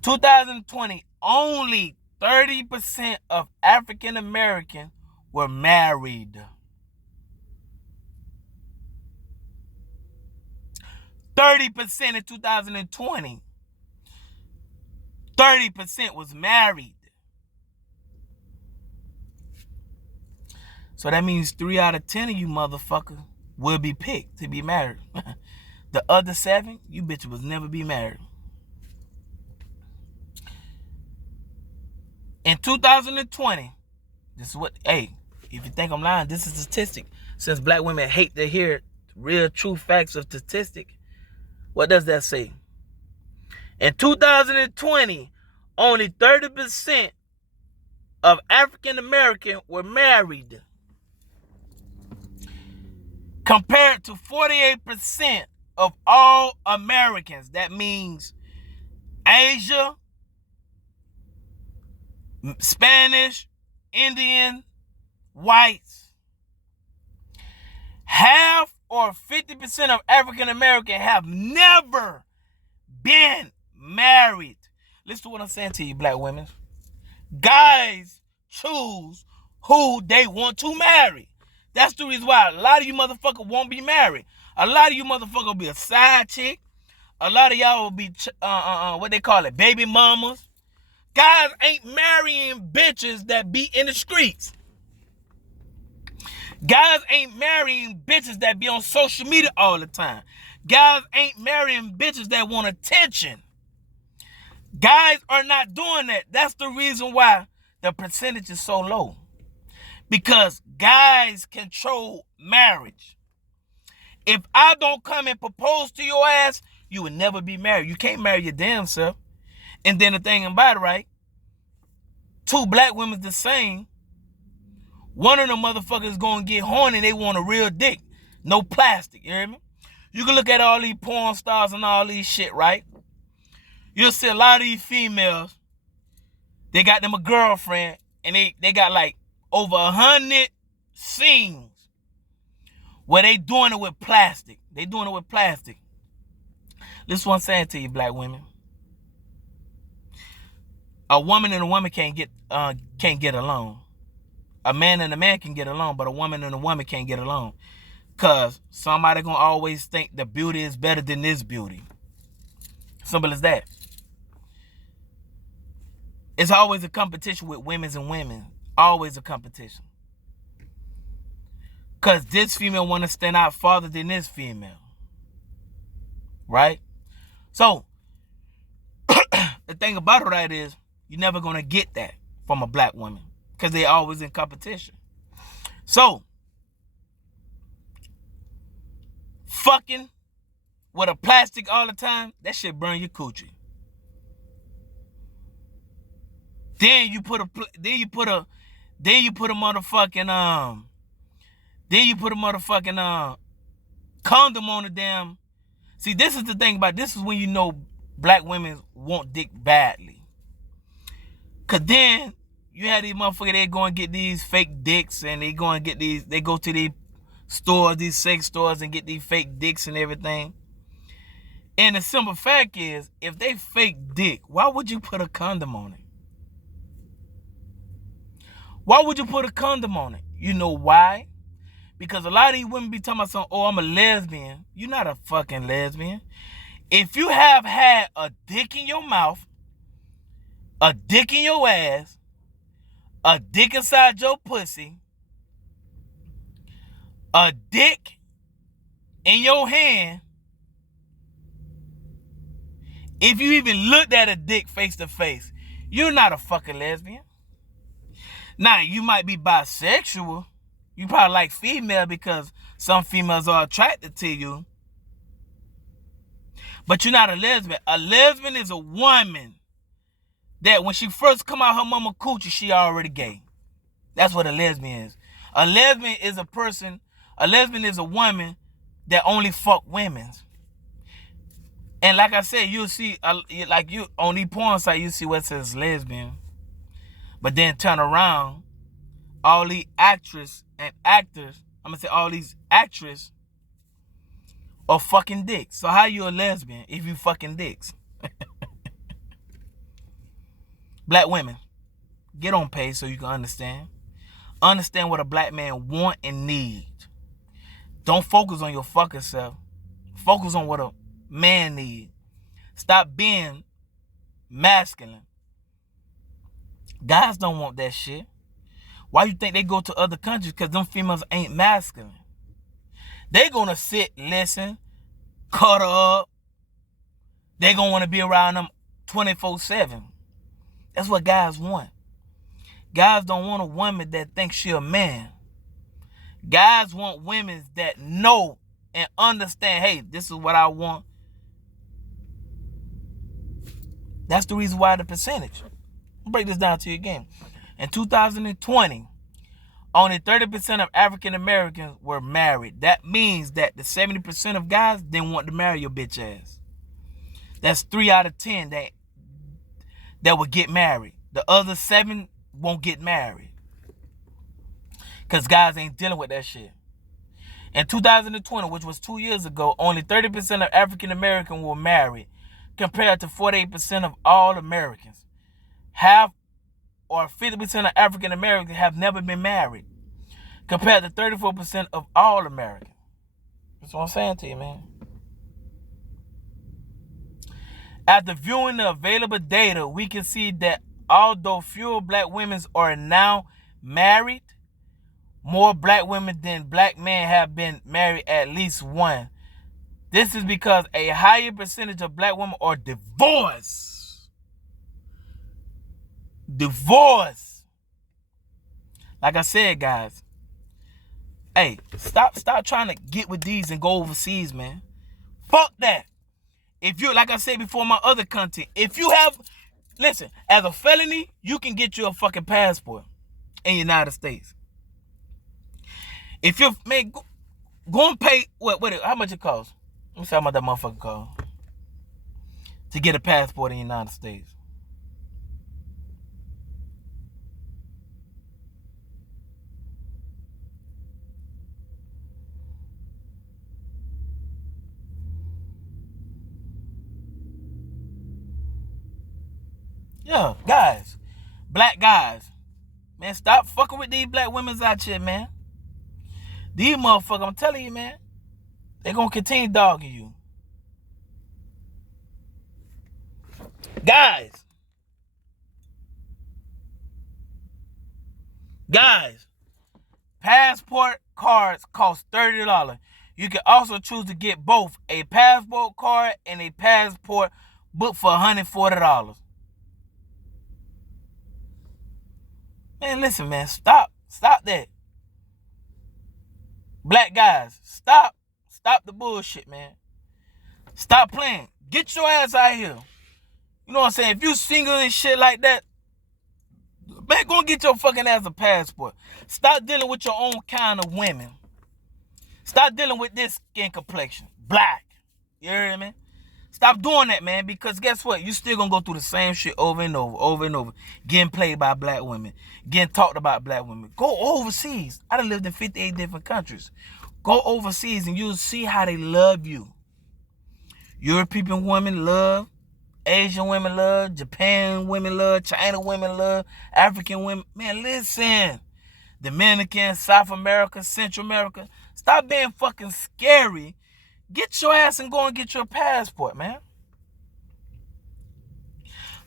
2020, only 30% of African Americans were married. 30% in 2020. 30% was married. So that means 3 out of 10 of you motherfuckers will be picked to be married. The other 7, you bitches was never be married. In 2020, this is what, hey, if you think I'm lying, this is a statistic. Since black women hate to hear real true facts of statistic, what does that say? In 2020, only 30% of African Americans were married, compared to 48% of all Americans. That means Asia, Spanish, Indian, whites. Half or 50% of African Americans have never been married. Listen to what I'm saying to you, black women. Guys choose who they want to marry. That's the reason why a lot of you motherfuckers won't be married. A lot of you motherfuckers will be a side chick. A lot of y'all will be, what they call it, baby mamas. Guys ain't marrying bitches that be in the streets. Guys ain't marrying bitches that be on social media all the time. Guys ain't marrying bitches that want attention. Guys are not doing that. That's the reason why the percentage is so low. Because guys control marriage. If I don't come and propose to your ass, you will never be married. You can't marry your damn self. And then the thing about it, right? 2 black women the same. One of them motherfuckers gonna get horny. They want a real dick. No plastic, you hear me? You can look at all these porn stars and all these shit, right? You'll see a lot of these females, they got them a girlfriend, and they got like over 100 scenes Where they doing it with plastic. They doing it with plastic. This is what I'm saying to you, black women. A woman and a woman can't get along. A man and a man can get along, but a woman and a woman can't get along. Cause somebody gonna always think the beauty is better than this beauty. Simple as that. It's always a competition with women's and women. Always a competition. Cause this female wanna stand out farther than this female. Right? So the thing about it right is you're never gonna get that from a black woman. Cause they're always in competition. So fucking with a plastic all the time, that shit burn your coochie. Then you put a motherfucking condom on the damn. See, this is the thing about this is when you know black women want dick badly. Cause then you had these motherfuckers, they go and get these fake dicks, and they go to these stores, these sex stores, and get these fake dicks and everything. And the simple fact is, if they fake dick, why would you put a condom on it? Why would you put a condom on it? You know why? Because a lot of these women be talking about something, oh, I'm a lesbian. You're not a fucking lesbian. If you have had a dick in your mouth, a dick in your ass, a dick inside your pussy, a dick in your hand, if you even looked at a dick face to face, you're not a fucking lesbian. Now, you might be bisexual. You probably like female because some females are attracted to you. But you're not a lesbian. A lesbian is a woman that when she first come out her mama coochie, she already gay. That's what a lesbian is. A lesbian is a woman that only fuck women. And like I said, you'll see, like you on these porn sites, you see what says lesbian. But then turn around, all these actors all these actresses are fucking dicks. So how you a lesbian if you fucking dicks? Black women, get on page so you can understand. Understand what a black man want and need. Don't focus on your fucking self. Focus on what a man need. Stop being masculine. Guys don't want that shit. Why you think they go to other countries? Because them females ain't masculine. They gonna sit, listen, cuddle up. They gonna want to be around them 24/7. That's what guys want. Guys don't want a woman that thinks she a man. Guys want women that know and understand, hey, this is what I want. That's the reason why the percentage. I'll break this down to you again. In 2020, only 30% of African Americans were married. That means that the 70% of guys didn't want to marry your bitch ass. That's 3 out of 10 that would get married. The other 7 won't get married. Because guys ain't dealing with that shit. In 2020, which was 2 years ago, only 30% of African Americans were married, compared to 48% of all Americans. Half or 50% of African Americans have never been married, compared to 34% of all Americans. That's what I'm saying to you, man. After viewing the available data, we can see that although fewer black women are now married, more black women than black men have been married at least one. This is because a higher percentage of black women are divorced. Divorce. Like I said, guys, hey, stop trying to get with these and go overseas, man. Fuck that. If you, like I said before, my other content, if you have, listen, as a felony, you can get you a fucking passport in the United States. If you, man, go and pay, how much it costs? Let me see how much that motherfucker costs to get a passport in the United States. Yeah, guys. Black guys. Man, stop fucking with these black women out here, man. These motherfuckers, I'm telling you, man, they gonna continue dogging you. Guys. Guys. Passport cards cost $30. You can also choose to get both a passport card and a passport book for $140. Man, listen, man, stop that. Black guys, stop the bullshit, man. Stop playing. Get your ass out here. You know what I'm saying? If you single and shit like that, man, go get your fucking ass a passport. Stop dealing with your own kind of women. Stop dealing with this skin complexion. Black. You hear me? Stop doing that, man, because guess what? You still gonna go through the same shit over and over. Getting played by black women. Getting talked about black women. Go overseas. I done lived in 58 different countries. Go overseas and you'll see how they love you. European women love. Asian women love. Japan women love. China women love. African women. Man, listen. Dominican, South America, Central America. Stop being fucking scary. Get your ass and go and get your passport, man.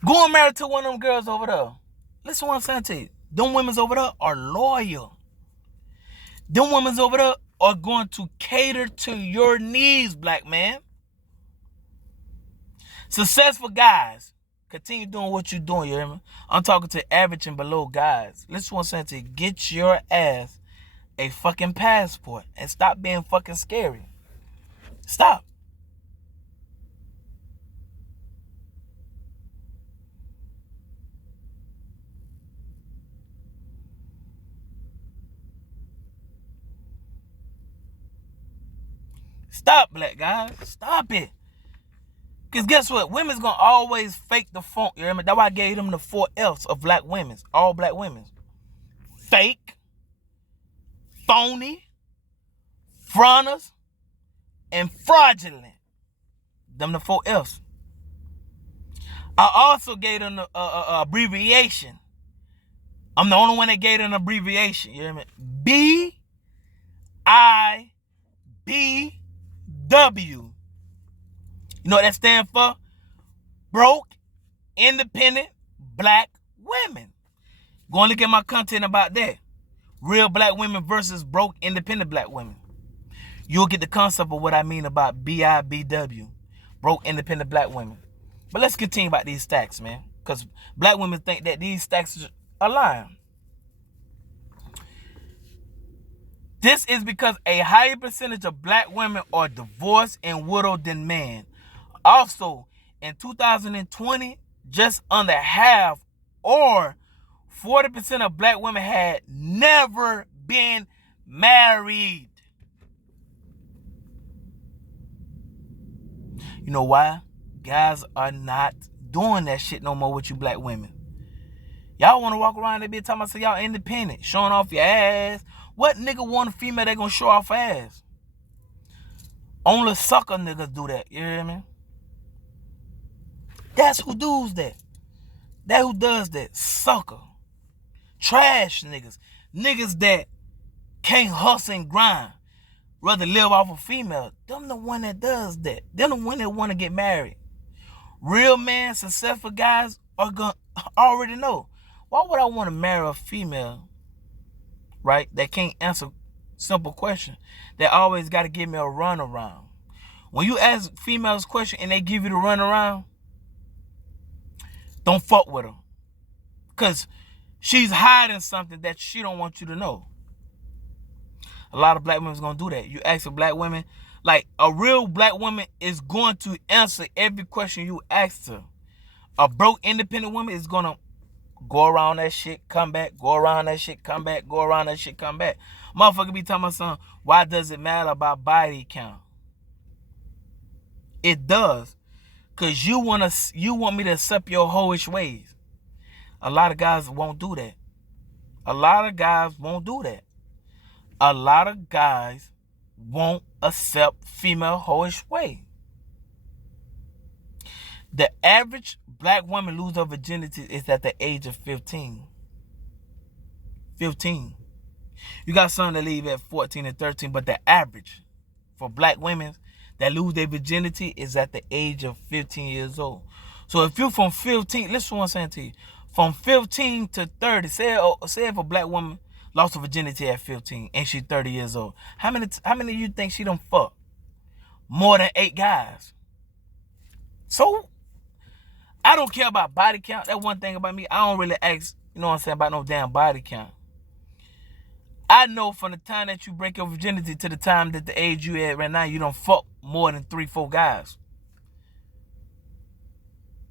Go and marry to one of them girls over there. Listen to what I'm saying to you. Them women over there are loyal. Them women over there are going to cater to your needs, black man. Successful guys, continue doing what you're doing, you hear me? I'm talking to average and below guys. Listen to what I'm saying to you. Get your ass a fucking passport and stop being fucking scary. Stop. Stop, black guys. Stop it. Because guess what? Women's going to always fake the funk. You hear me? That's why I gave them the 4 F's of black women. All black women. Fake. Phony. Fronters. And fraudulent. Them the 4 F's. I also gave them the abbreviation. I'm the only one that gave them an abbreviation. You hear me? BIBW. You know what that stands for? Broke, independent, black women. Go and look at my content about that. Real black women versus broke, independent black women. You'll get the concept of what I mean about BIBW. Broke, independent black women. But let's continue about these stacks, man. Because black women think that these stacks are lying. This is because a higher percentage of black women are divorced and widowed than men. Also, in 2020, just under half or 40% of black women had never been married. You know why? Guys are not doing that shit no more with you black women. Y'all want to walk around and be talking about y'all independent, showing off your ass. What nigga want a female that gonna show off her ass? Only sucker niggas do that. You hear me? That's who does that. That who does that. Sucker. Trash niggas. Niggas that can't hustle and grind. Rather live off a female. Them the one that does that. Them the one that want to get married. Real men, successful guys are gonna already know. Why would I want to marry a female, right, that can't answer simple questions? They always got to give me a runaround. When you ask females questions and they give you the runaround, don't fuck with her. Because she's hiding something that she don't want you to know. A lot of black women's going to do that. You ask a black woman, like a real black woman is going to answer every question you ask her. A broke independent woman is going to go around that shit, come back, go around that shit, come back, go around that shit, come back. Motherfucker be telling my son, why does it matter about body count? It does. Because you want me to accept your hoish ways. A lot of guys won't do that. A lot of guys won't do that. A lot of guys won't accept female hoish way. The average black woman lose her virginity is at the age of 15. 15. You got some that leave at 14 and 13, but the average for black women that lose their virginity is at the age of 15 years old. So if you're from 15, listen to what I'm saying to you. From 15 to 30, say if a black woman lost her virginity at 15 and she's 30 years old, how many of you think she done fucked? More than 8 guys. So I don't care about body count. That's one thing about me. I don't really ask, you know what I'm saying, about no damn body count. I know from the time that you break your virginity to the time that the age you at right now, you don't fuck more than 3-4 guys.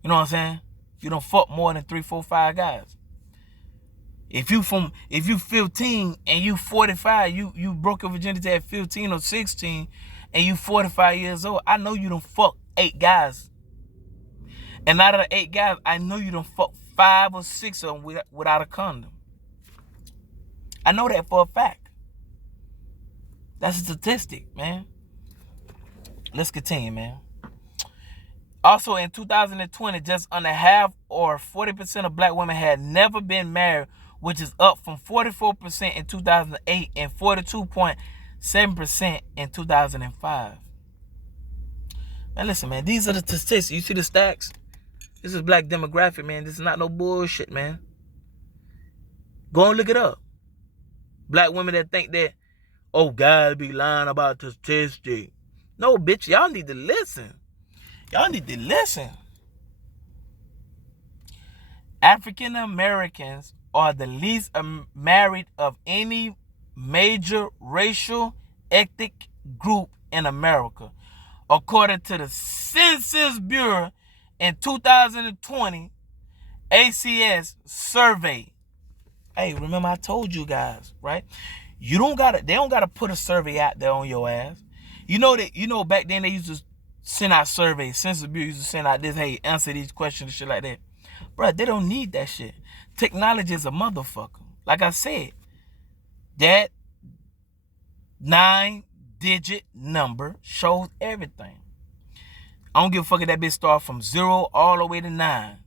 You know what I'm saying? You don't fuck more than 3-4-5 guys. If you 15 and you 45, you broke your virginity at 15 or 16 and you 45 years old, I know you don't fuck 8 guys. And out of the 8 guys, I know you don't fuck 5 or 6 of them without a condom. I know that for a fact. That's a statistic, man. Let's continue, man. Also, in 2020, just under half or 40% of black women had never been married, which is up from 44% in 2008 and 42.7% in 2005. Man, listen, man, these are the statistics. You see the stacks? This is black demographic, man. This is not no bullshit, man. Go and look it up. Black women that think that, oh, God be lying about statistics. No, bitch, y'all need to listen. Y'all need to listen. African Americans are the least married of any major racial ethnic group in America, according to the Census Bureau in 2020 ACS survey. Hey, remember I told you guys, right? They don't gotta put a survey out there on your ass. You know back then they used to send out surveys. Census Bureau used to send out this, hey, answer these questions and shit like that. Bruh, they don't need that shit. Technology is a motherfucker. Like I said, that 9-digit number shows everything. I don't give a fuck if that bitch start from 0 all the way to 9.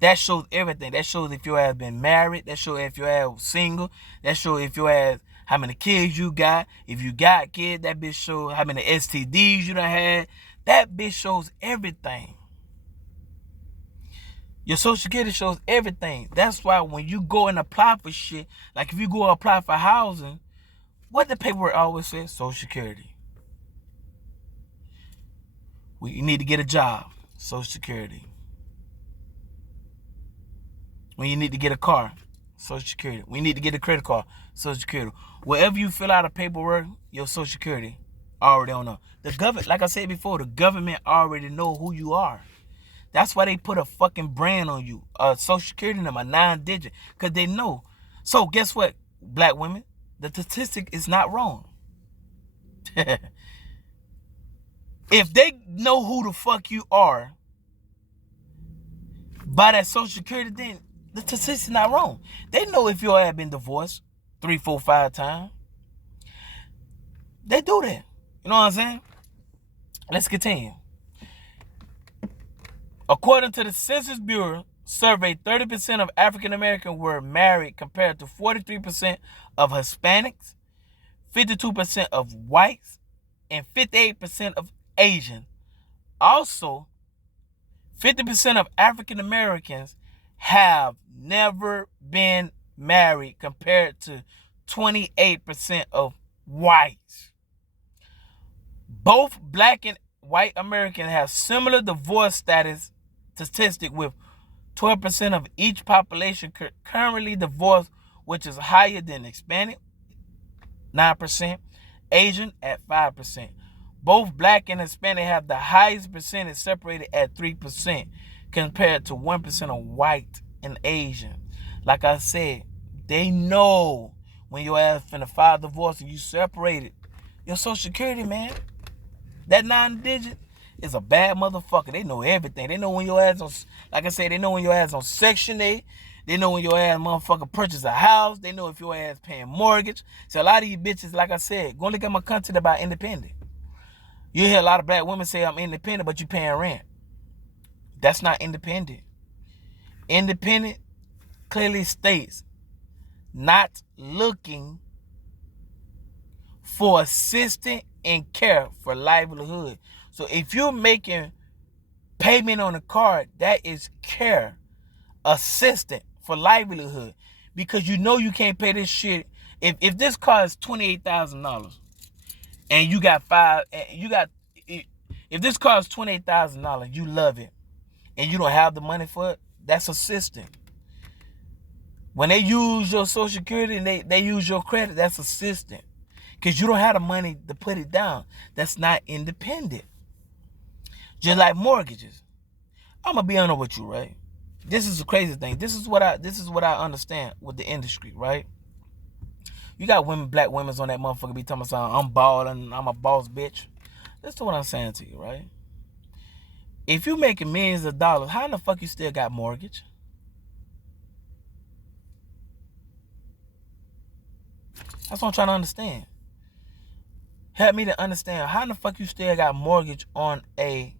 That shows everything. That shows if your ass been married. That shows if your ass single. That shows if your ass, how many kids you got. If you got kids, that bitch shows how many STDs you done had. That bitch shows everything. Your Social Security shows everything. That's why when you go and apply for shit, like if you go apply for housing, what the paperwork always says? Social Security. You need to get a job. Social Security. When you need to get a car, Social Security. When you need to get a credit card, Social Security. Wherever you fill out a paperwork, your Social Security already don't know. The government, like I said before, the government already know who you are. That's why they put a fucking brand on you, a Social Security number, 9-digit, because they know. So guess what, black women? The statistic is not wrong. If they know who the fuck you are by that Social Security, then the statistic is not wrong. They know if your ass been divorced 3, 4, 5 times. They do that. You know what I'm saying? Let's continue. According to the Census Bureau survey, 30% of African Americans were married compared to 43% of Hispanics, 52% of whites, and 58% of Asian. Also, 50% of African Americans have never been married compared to 28% of whites. Both black and white Americans have similar divorce status statistic, with 12% of each population currently divorced, which is higher than Hispanic, 9%, Asian at 5%. Both black and Hispanic have the highest percentage, separated at 3%, compared to 1% of white and Asian. Like I said, they know when your ass finna file divorce and you separated. Your Social Security, man, that 9-digit is a bad motherfucker. They know everything. They know when your ass on, like I said, they know when your ass on Section 8. They know when your ass motherfucker purchase a house. They know if your ass paying mortgage. So a lot of you bitches, like I said, go look at my content about independent. You hear a lot of black women say I'm independent, but you paying rent. That's not independent. Independent clearly states not looking for assistance and care for livelihood. So if you're making payment on a card, that is care, assistant for livelihood, because you know you can't pay this shit. If this car is $28,000 and you got if this car is $28,000, you love it and you don't have the money for it, that's assistant. When they use your social security and they use your credit, that's assistant. Because you don't have the money to put it down. That's not independent. Just like mortgages. I'm gonna be honest with you, right? This is the crazy thing. This is what I understand with the industry, right? You got women, black women on that motherfucker be talking about I'm bald and I'm a boss bitch. Listen to what I'm saying to you, right? If you making millions of dollars, how in the fuck you still got mortgage? That's what I'm trying to understand. Help me to understand how in the fuck you still got mortgage on a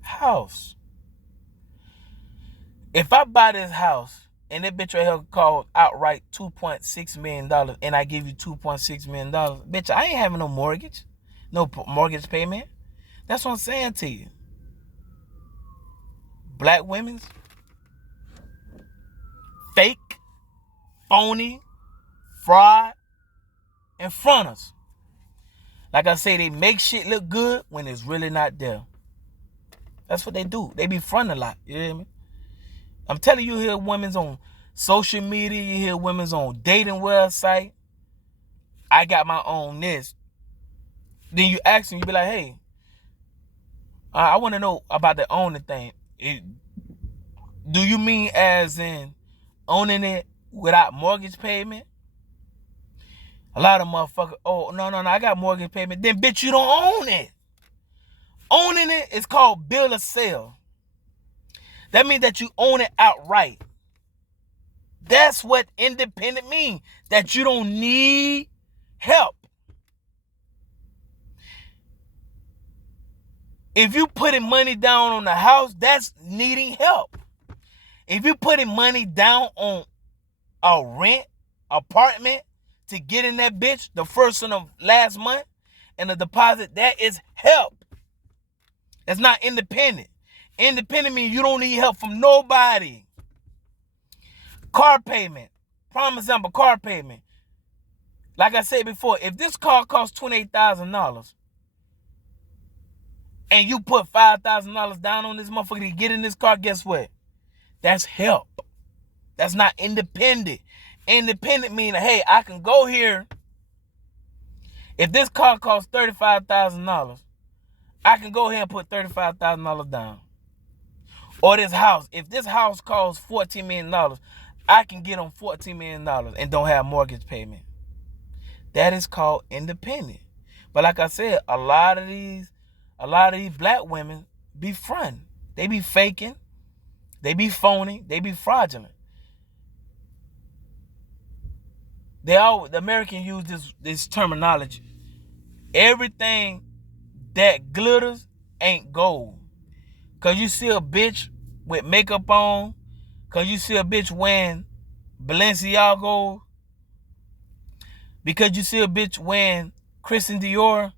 house. If I buy this house and that bitch right here called outright $2.6 million and I give you $2.6 million, bitch, I ain't having no mortgage. No mortgage payment. That's what I'm saying to you. Black women's fake, phony, fraud, and fronters. Like I say, they make shit look good when it's really not there. That's what they do. They be fronting a lot. You hear me? I'm telling you, hear women's on social media, you hear women's on dating website. I got my own this. Then you ask them, you be like, hey, I want to know about the owning thing. Do you mean as in owning it without mortgage payment? A lot of motherfuckers, oh, no, I got mortgage payment. Then, bitch, you don't own it. Owning it is called bill of sale. That means that you own it outright. That's what independent means. That you don't need help. If you putting money down on the house, that's needing help. If you putting money down on a rent apartment to get in that bitch the first of the last month and the deposit, that is help. That's not independent. Independent means you don't need help from nobody. Car payment. Prime example, car payment. Like I said before, if this car costs $28,000 and you put $5,000 down on this motherfucker to get in this car, guess what? That's help. That's not independent. Independent means, hey, I can go here. If this car costs $35,000, I can go here and put $35,000 down. Or this house. If this house costs $14 million, I can get on $14 million and don't have mortgage payment. That is called independent. But like I said, a lot of these black women be fronting. They be faking. They be phony. They be fraudulent. The Americans use this terminology. Everything that glitters ain't gold. Cause you see a bitch with makeup on. Cause you see a bitch wearing Balenciaga. Because you see a bitch wearing Christian Dior.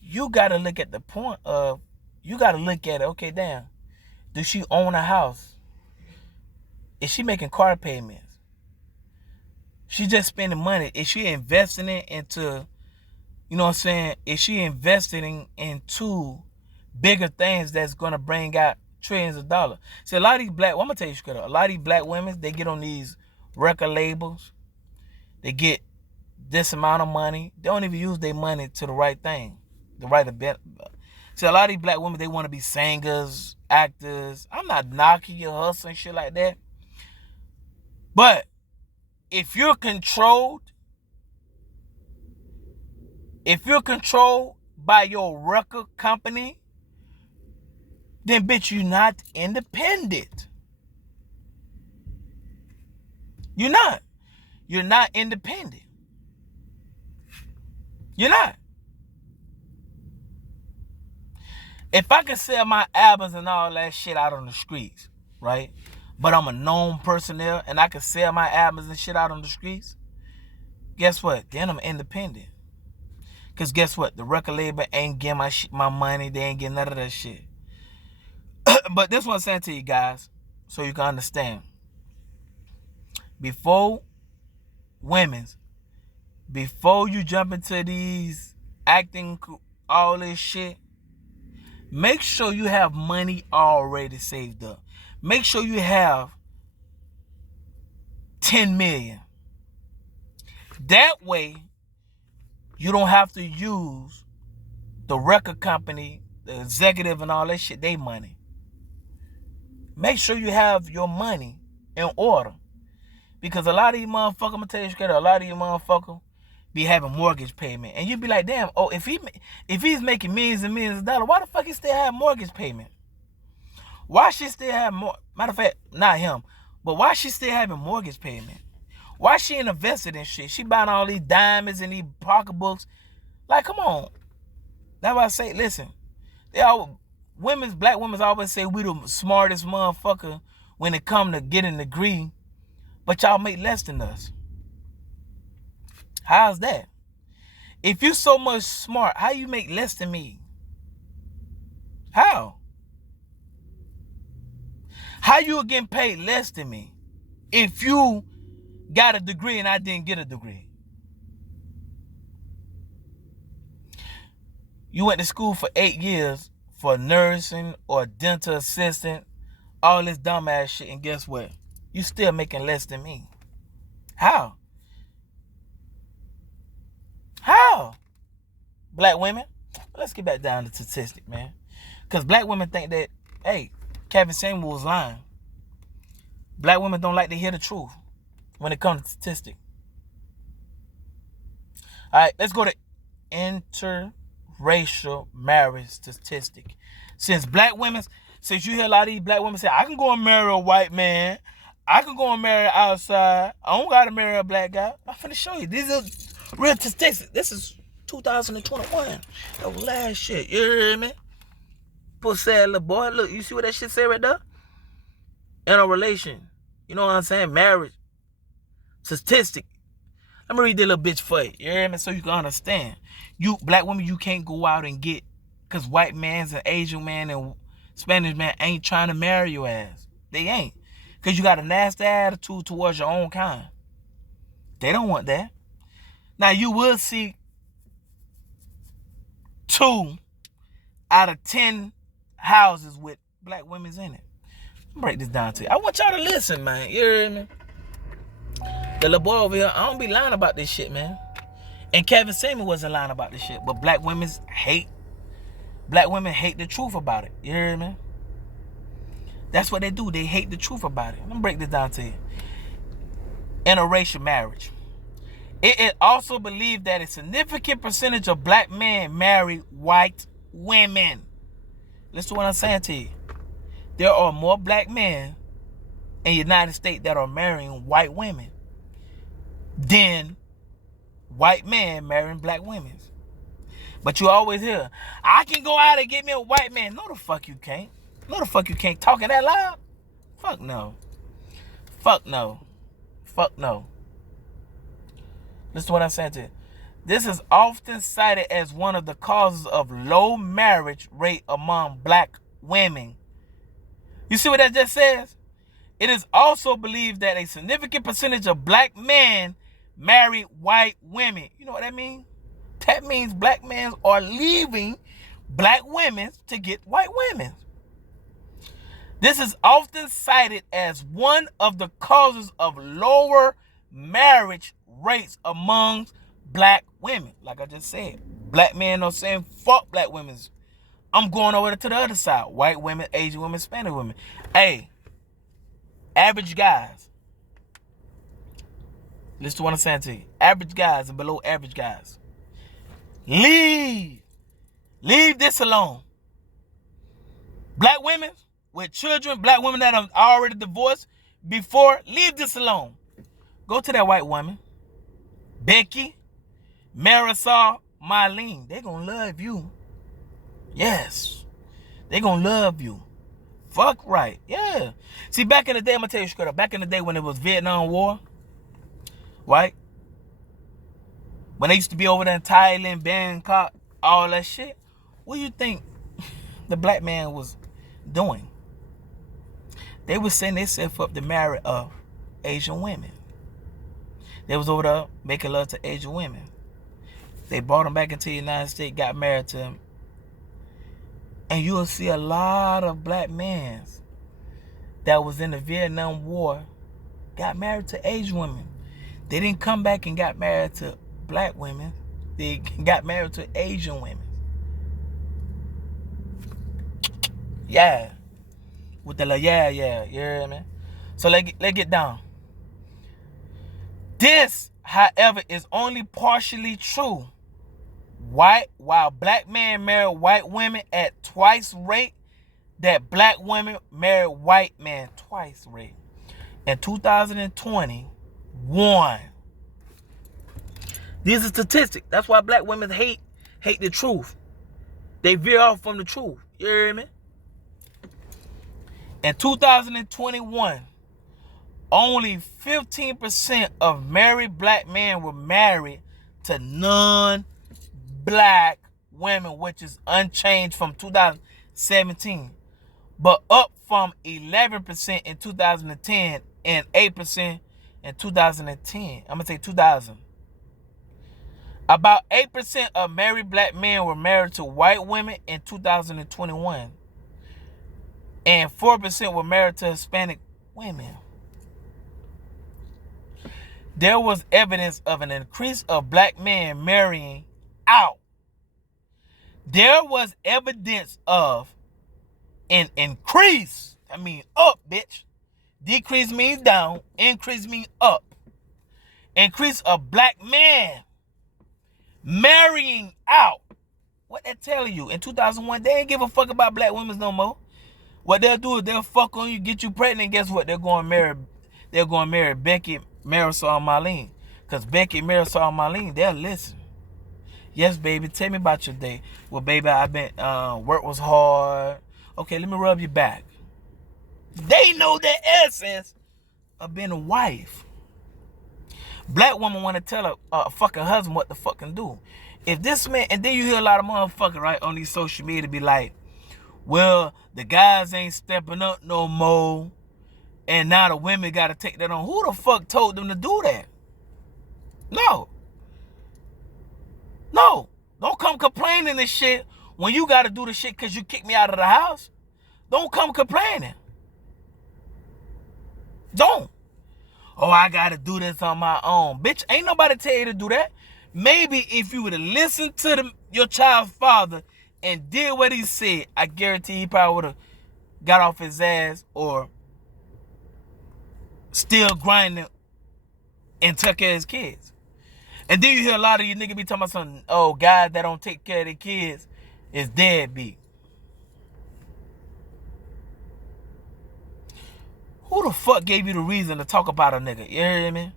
You gotta look at the point of, you gotta look at it, okay, damn. Does she own a house? Is she making car payments? She just spending money. Is she investing it into, you know what I'm saying? Is she investing into bigger things that's gonna bring out trillions of dollars? See, a lot of these black, well, I'm gonna tell you straight up, a lot of these black women, they get on these record labels. They get this amount of money. They don't even use their money to the right thing, the right event. See, a lot of these black women, they want to be singers, actors. I'm not knocking your hustle and shit like that. But if you're controlled by your record company, then bitch, you're not independent. You're not. You're not independent. You're not. If I could sell my albums and all that shit out on the streets, right? But I'm a known personnel and I could sell my albums and shit out on the streets, guess what? Then I'm independent. Because guess what? The record label ain't getting my money. They ain't getting none of that shit. But this one I'm saying to you guys, so you can understand. Before you jump into these acting, all this shit, make sure you have money already saved up. Make sure you have 10 million. That way, you don't have to use the record company, the executive and all that shit, they money. Make sure you have your money in order. Because a lot of you motherfuckers, I'm going to tell you straight up, a lot of you motherfuckers be having mortgage payment. And you be like, damn, oh, if he's making millions and millions of dollars, why the fuck he still have mortgage payment? Why she still have more? Matter of fact, not him, but why she still having mortgage payment? Why she ain't invested in shit? She buying all these diamonds and these pocketbooks. Like, come on. That's why I say, listen, black women always say we the smartest motherfucker when it come to getting a degree, but y'all make less than us. How's that? If you so much smart, how you make less than me? How? How you getting paid less than me if you got a degree and I didn't get a degree? You went to school for 8 years for nursing or dental assistant, all this dumbass shit, and guess what? You still making less than me. How? How? Black women? Let's get back down to statistic, man. Because black women think that, hey, Kevin Samuel was lying. Black women don't like to hear the truth when it comes to statistics. All right, let's go to interracial marriage statistic. Since you hear a lot of these black women say, I can go and marry a white man. I can go and marry outside. I don't got to marry a black guy. I'm finna show you. These are real statistics. This is 2021. That was last shit. You hear me? Poor sad little boy. Look, you see what that shit say right there? In a relation. You know what I'm saying? Marriage. Statistic. Let me read that little bitch for you. You hear me? So you can understand. You, black women, you can't go out and get, because white mans and Asian man and Spanish man ain't trying to marry your ass. They ain't. Because you got a nasty attitude towards your own kind. They don't want that. Now, you will see 2 out of 10 houses with black women in it. I'll break this down to you. I want y'all to listen, man. You hear me? The little boy over here, I don't be lying about this shit, man. And Kevin Samuel wasn't lying about this shit. But black women hate the truth about it. You hear me? That's what they do. They hate the truth about it. Let me break this down to you. Interracial marriage. It also believed that a significant percentage of black men marry white women. Listen to what I'm saying to you. There are more black men in the United States that are marrying white women than white men marrying black women. But you always hear, I can go out and get me a white man. No, the fuck you can't. No, the fuck you can't. Talking that loud? Fuck no. Fuck no. Fuck no. Listen to what I'm saying to you. This is often cited as one of the causes of low marriage rate among black women. You see what that just says? It is also believed that a significant percentage of black men marry white women. You know what that means? That means black men are leaving black women to get white women. This is often cited as one of the causes of lower marriage rates among black women. Like I just said, black men are saying, fuck black women. I'm going over to the other side. White women, Asian women, Spanish women. Hey, average guys. Listen to what I'm saying to you. Average guys and below average guys. Leave this alone. Black women with children, black women that are already divorced before, leave this alone. Go to that white woman, Becky, Marisol, Marlene. They gonna love you. Yes. They gonna love you. Fuck right. Yeah. See, back in the day, I'm gonna tell you straight up, back in the day when it was Vietnam War, right? When they used to be over there in Thailand, Bangkok, all that shit, what do you think the black man was doing? They was setting themselves up to marry Asian women. They was over there making love to Asian women. They brought them back into the United States, got married to them. And you'll see a lot of black men that was in the Vietnam War got married to Asian women. They didn't come back and got married to black women. They got married to Asian women. Yeah. With the yeah. You hear me? So let's get down. This, however, is only partially true. While black men marry white women at twice rate that black women marry white men twice rate. In 2021, these are statistics. That's why black women hate the truth. They veer off from the truth. You hear me? In 2021, only 15% of married black men were married to non-black women, which is unchanged from 2017, but up from 11% in 2010 and 8% in 2010. I'm going to say 2000. About 8% of married black men were married to white women in 2021, and 4% were married to Hispanic women. There was evidence of an increase of black men marrying out. There was evidence of an increase. I mean up, bitch. Decrease means down. Increase means up. Increase of black men marrying out. What that tell you? In 2001, they ain't give a fuck about black women no more. What they'll do is they'll fuck on you, get you pregnant, and guess what? They're going to marry Becky, Marisol, and Marlene. Because Becky, Marisol, and Marlene, they'll listen. Yes, baby, tell me about your day. Well, baby, I've been, work was hard. Okay, let me rub your back. They know the essence of being a wife. Black woman want to tell a fucking husband what to fucking do. If this man, and then you hear a lot of motherfuckers, right, on these social media be like, well, the guys ain't stepping up no more, and now the women got to take that on. Who the fuck told them to do that? No. Don't come complaining and shit when you got to do the shit because you kicked me out of the house. Don't come complaining. Don't. Oh, I got to do this on my own. Bitch, ain't nobody tell you to do that. Maybe if you would have listened to your child's father and did what he said, I guarantee he probably would have got off his ass or still grinding and took care of his kids. And then you hear a lot of you niggas be talking about something, oh, guys that don't take care of their kids is deadbeat. Who the fuck gave you the reason to talk about a nigga? You hear me?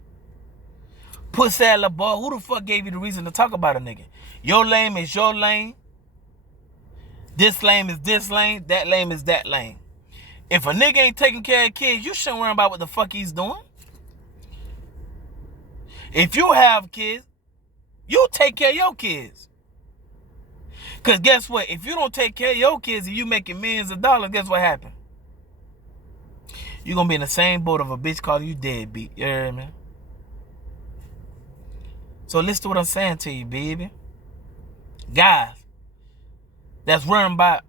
Pussy little boy, who the fuck gave you the reason to talk about a nigga? Your lane is your lane. This lane is this lane. That lane is that lane. If a nigga ain't taking care of kids, you shouldn't worry about what the fuck he's doing. If you have kids, you take care of your kids. Because guess what? If you don't take care of your kids and you making millions of dollars, guess what happened? You're going to be in the same boat of a bitch calling you deadbeat. You hear me? So listen to what I'm saying to you, baby. Guys, that's worrying about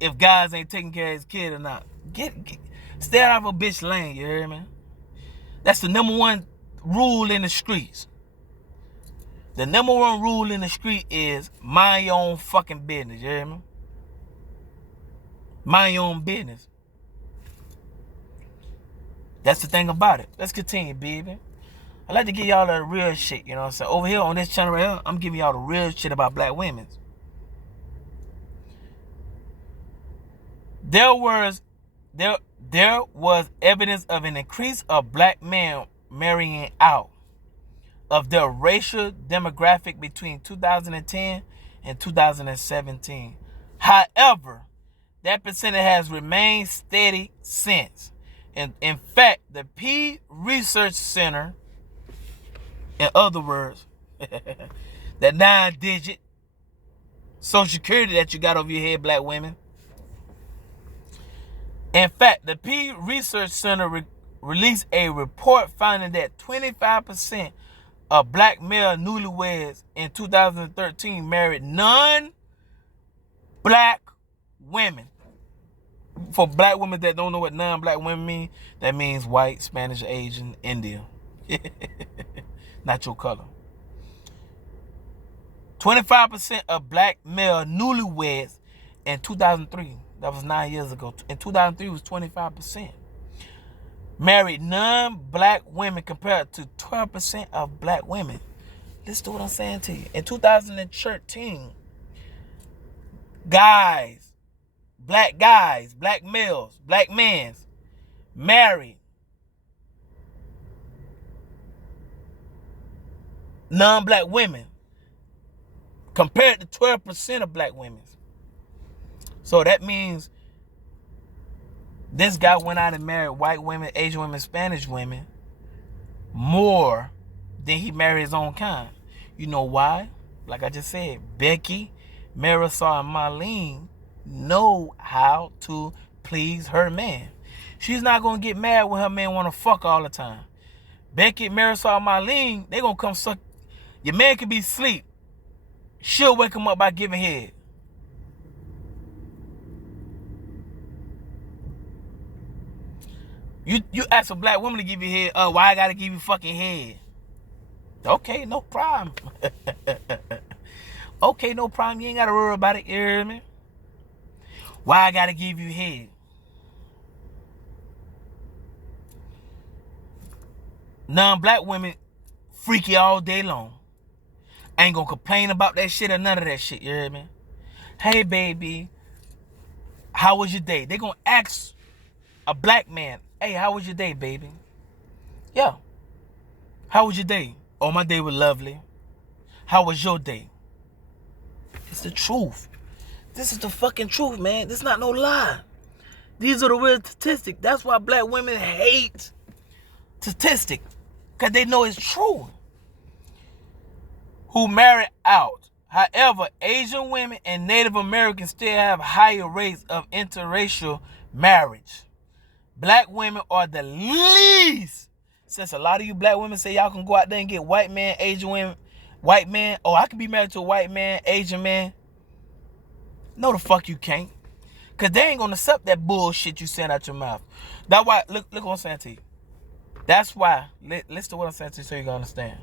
if guys ain't taking care of his kid or not. Stay out of a bitch lane, you hear me? That's the number one rule in the streets. The number one rule in the street is mind your own fucking business, you hear me? Mind your own business. That's the thing about it. Let's continue, baby. I like to give y'all the real shit, you know what I'm saying? Over here on this channel right here, I'm giving y'all the real shit about black women. There was evidence of an increase of black men marrying out of their racial demographic between 2010 and 2017. However, that percentage has remained steady since. In fact, the Pew Research Center, in other words, that 9-digit Social Security that you got over your head, black women. In fact, the Pew Research Center released a report finding that 25% of black male newlyweds in 2013 married non-black women. For black women that don't know what non-black women mean, that means white, Spanish, Asian, Indian. Not your color. 25% of black male newlyweds in 2003, that was 9 years ago. In 2003, it was 25%. Married non-black women compared to 12% of black women. Listen to what I'm saying to you. In 2013, black males, black men married non-black women compared to 12% of black women. So that means this guy went out and married white women, Asian women, Spanish women more than he married his own kind. You know why? Like I just said, Becky, Marisol, and Marlene know how to please her man. She's not going to get mad when her man want to fuck all the time. Becky, Marisol, and Marlene, they going to come suck. Your man could be asleep. She'll wake him up by giving head. You ask a black woman to give you head, why I gotta give you fucking head? Okay, no problem. Okay, no problem. You ain't gotta worry about it, you hear me? Why I gotta give you head? Non-black women freaky all day long. Ain't gonna complain about that shit or none of that shit, you hear me? Hey baby, how was your day? They gonna ask a black man, hey, how was your day, baby? Yeah. How was your day? Oh, my day was lovely. How was your day? It's the truth. This is the fucking truth, man. This is not no lie. These are the real statistics. That's why black women hate statistics. Because they know it's true. Who marry out. However, Asian women and Native Americans still have higher rates of interracial marriage. Black women are the least. Since a lot of you black women say y'all can go out there and get white man, Asian women, white man. Oh, I can be married to a white man, Asian man. No, the fuck you can't. Because they ain't going to accept that bullshit you send out your mouth. That's why, look what I'm saying to you. That's why, listen to what I'm saying to you so you can understand.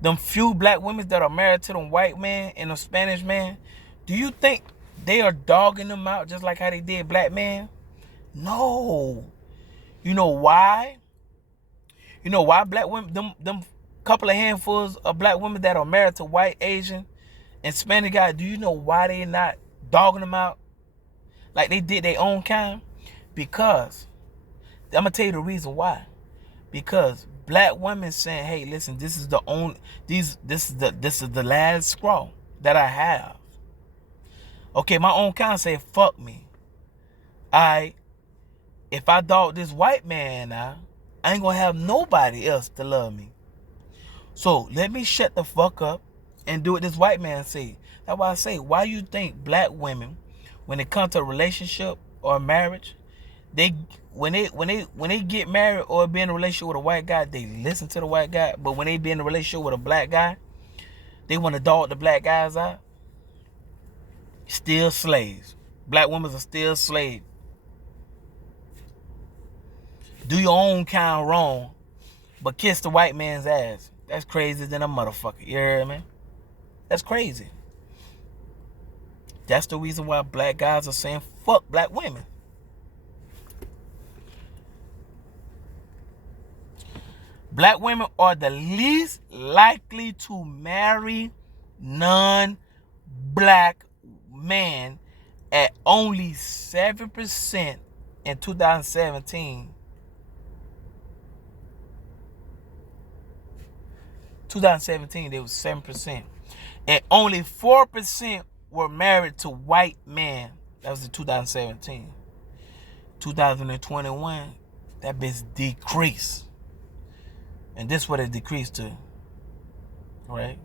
Them few black women that are married to them white man and them Spanish man, do you think they are dogging them out just like how they did black men? No. You know why? You know why black women, them couple of handfuls of black women that are married to white, Asian, and Spanish guys, do you know why they not dogging them out like they did their own kind? Because, I'm going to tell you the reason why. Because black women saying, hey, listen, this is the only, this is the last straw that I have. Okay, my own kind say, fuck me. If I dog this white man now, I ain't gonna have nobody else to love me. So let me shut the fuck up and do what this white man say. That's why I say, why you think black women, when it comes to a relationship or a marriage, when they get married or be in a relationship with a white guy, they listen to the white guy. But when they be in a relationship with a black guy, they want to dog the black guys out. Still slaves. Black women are still slaves. Do your own kind wrong, but kiss the white man's ass. That's crazy than a motherfucker. You hear me? That's crazy. That's the reason why black guys are saying fuck black women. Black women are the least likely to marry non-black men at only 7% in 2017. 2017, there was 7%. And only 4% were married to white men. That was in 2017. 2021, that bitch decreased. And this what it decreased to. Right?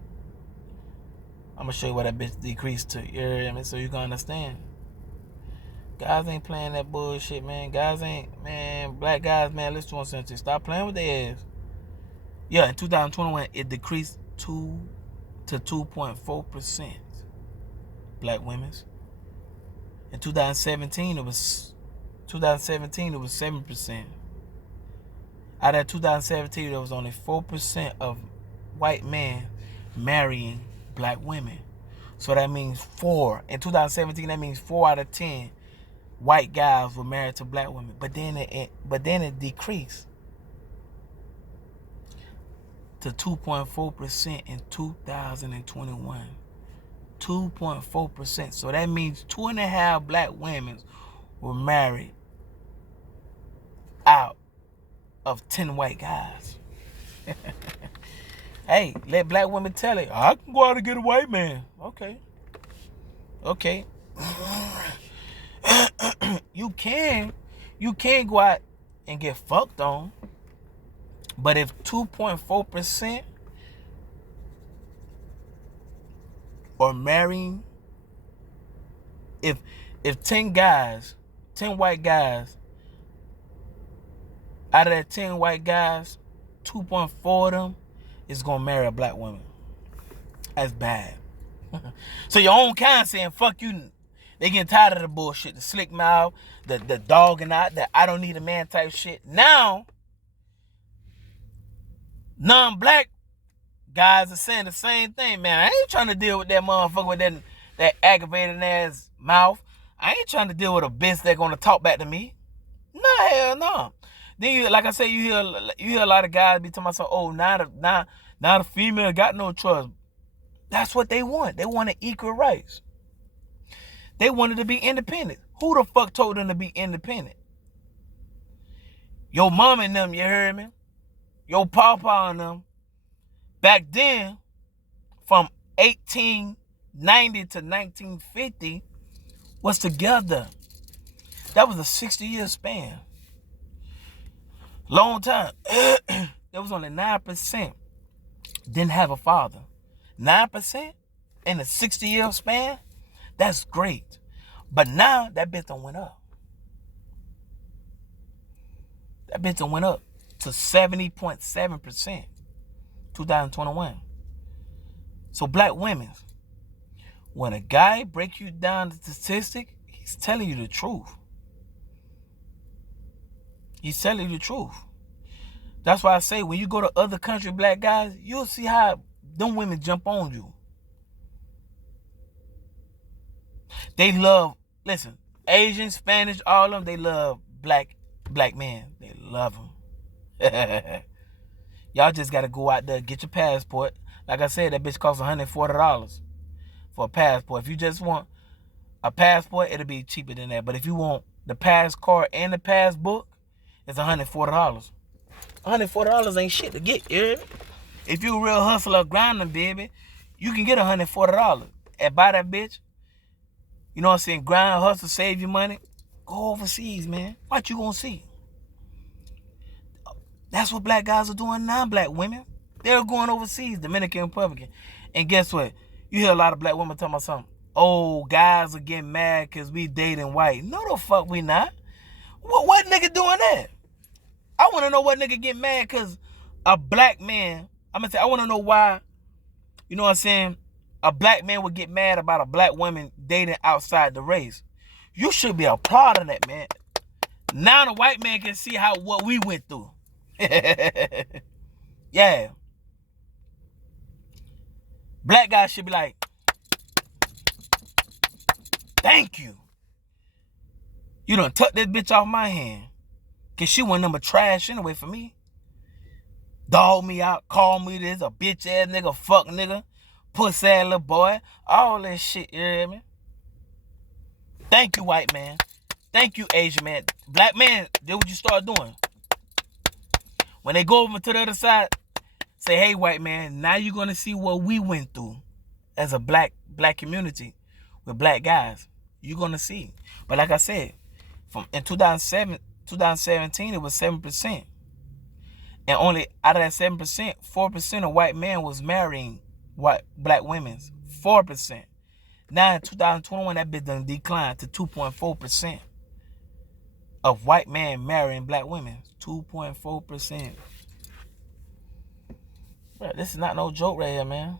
I'm gonna show you what that bitch decreased to. You hear me? So you can understand. Guys ain't playing that bullshit, man. Guys ain't, man. Black guys, man, listen to one sentence. Stop playing with their ass. Yeah, in 2021, it decreased to 2.4%. Black women's. In 2017, it was 7%. Out of 2017, there was only 4% of white men marrying black women. So that means 4. In 2017, that means 4 out of 10 white guys were married to black women. But then it decreased to 2.4% in 2021. 2.4%. So that means 2.5 black women were married out of 10 white guys. Hey, let black women tell it. I can go out and get a white man. Okay. You can go out and get fucked on. But if 2.4% are marrying, if 10 white guys, out of that 10 white guys, 2.4 of them is gonna marry a black woman. That's bad. So your own kind saying, fuck you. They getting tired of the bullshit, the slick mouth, the dogging out, the I don't need a man type shit. Now, non-black guys are saying the same thing, man. I ain't trying to deal with that motherfucker with that aggravating ass mouth. I ain't trying to deal with a bitch that gonna talk back to me. Nah, hell no. Then you, like I said, you hear a lot of guys be talking about, so, oh, now the female got no trust. That's what they want. They wanted equal rights. They wanted to be independent. Who the fuck told them to be independent? Your mom and them, you heard me? Your papa and them. Back then, from 1890 to 1950, was together. That was a 60-year span. Long time. There was only 9% didn't have a father. 9% in a 60-year span? That's great. But now, that bitch done went up. That bitch done went up to 70.7%. 2021. So black women, when a guy breaks you down the statistic, he's telling you the truth. He's telling you the truth. That's why I say when you go to other country black guys, you'll see how them women jump on you. They love, listen, Asian, Spanish, all of them, they love black men. They love them. Y'all just got to go out there, get your passport. Like I said, that bitch costs $140 for a passport. If you just want a passport, it'll be cheaper than that. But if you want the pass card and the passbook, it's $140. $140 ain't shit to get, you hear me? If you a real hustler grinding, baby, you can get $140 and buy that bitch. You know what I'm saying? Grind, hustle, save your money. Go overseas, man. What you gonna see? That's what black guys are doing now, black women. They're going overseas, Dominican Republic. And guess what? You hear a lot of black women talking about something. Oh, guys are getting mad because we dating white. No, the fuck we not. What nigga doing that? I want to know what nigga get mad because a black man, I want to know why, you know what I'm saying, a black man would get mad about a black woman dating outside the race. You should be applauding that, man. Now the white man can see what we went through. Yeah. Black guys should be like, thank you. You done took that bitch off my hand. Cause she wasn't number trash anyway for me. Dog me out, call me this, a bitch ass nigga, fuck nigga, pussy ass little boy, all that shit, you hear me? Thank you, white man. Thank you, Asian man. Black man, do what you start doing. When they go over to the other side, say, hey, white man, now you're going to see what we went through as a black community with black guys. You're gonna see. But like I said, from in 2017, it was 7%. And only out of that 7%, 4% of white men was marrying black women. 4%. Now in 2021, that bitch done declined to 2.4% of white men marrying black women. 2.4%. Bro, this is not no joke right here, man.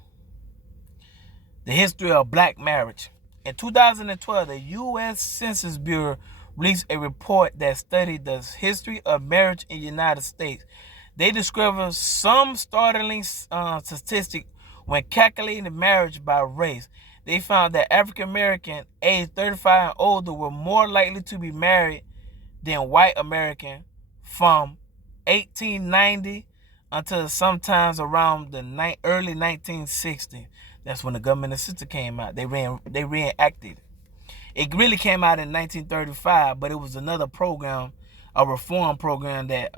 The history of black marriage. In 2012, the U.S. Census Bureau released a report that studied the history of marriage in the United States. They discovered some startling statistics when calculating the marriage by race. They found that African Americans aged 35 and older were more likely to be married than white Americans from 1890 until sometimes around the early 1960s. That's when the government assistance came out. They reenacted it. It really came out in 1935, but it was another program, a reform program that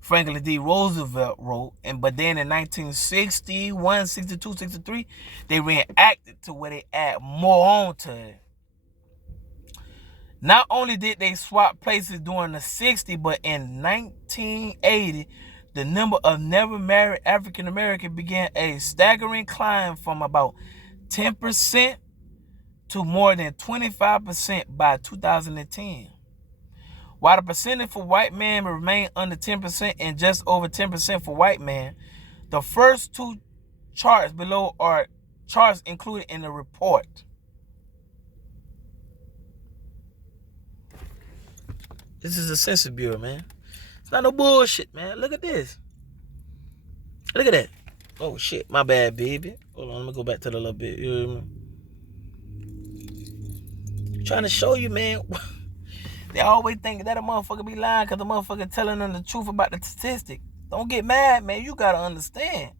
Franklin D. Roosevelt wrote. But then in 1961, 62, 63, they reenacted to where they add more on to it. Not only did they swap places during the 60s, but in 1980, the number of never married African Americans began a staggering climb from about 10% to more than 25% by 2010. While the percentage for white men remained under 10% and just over 10% for white men, the first two charts below are charts included in the report. This is the Census Bureau, man. It's not no bullshit, man. Look at this. Look at that. Oh, shit. My bad, baby. Hold on. Let me go back to the little bit. You hear me? I'm trying to show you, man. They always think that a motherfucker be lying because the motherfucker telling them the truth about the statistic. Don't get mad, man. You got to understand.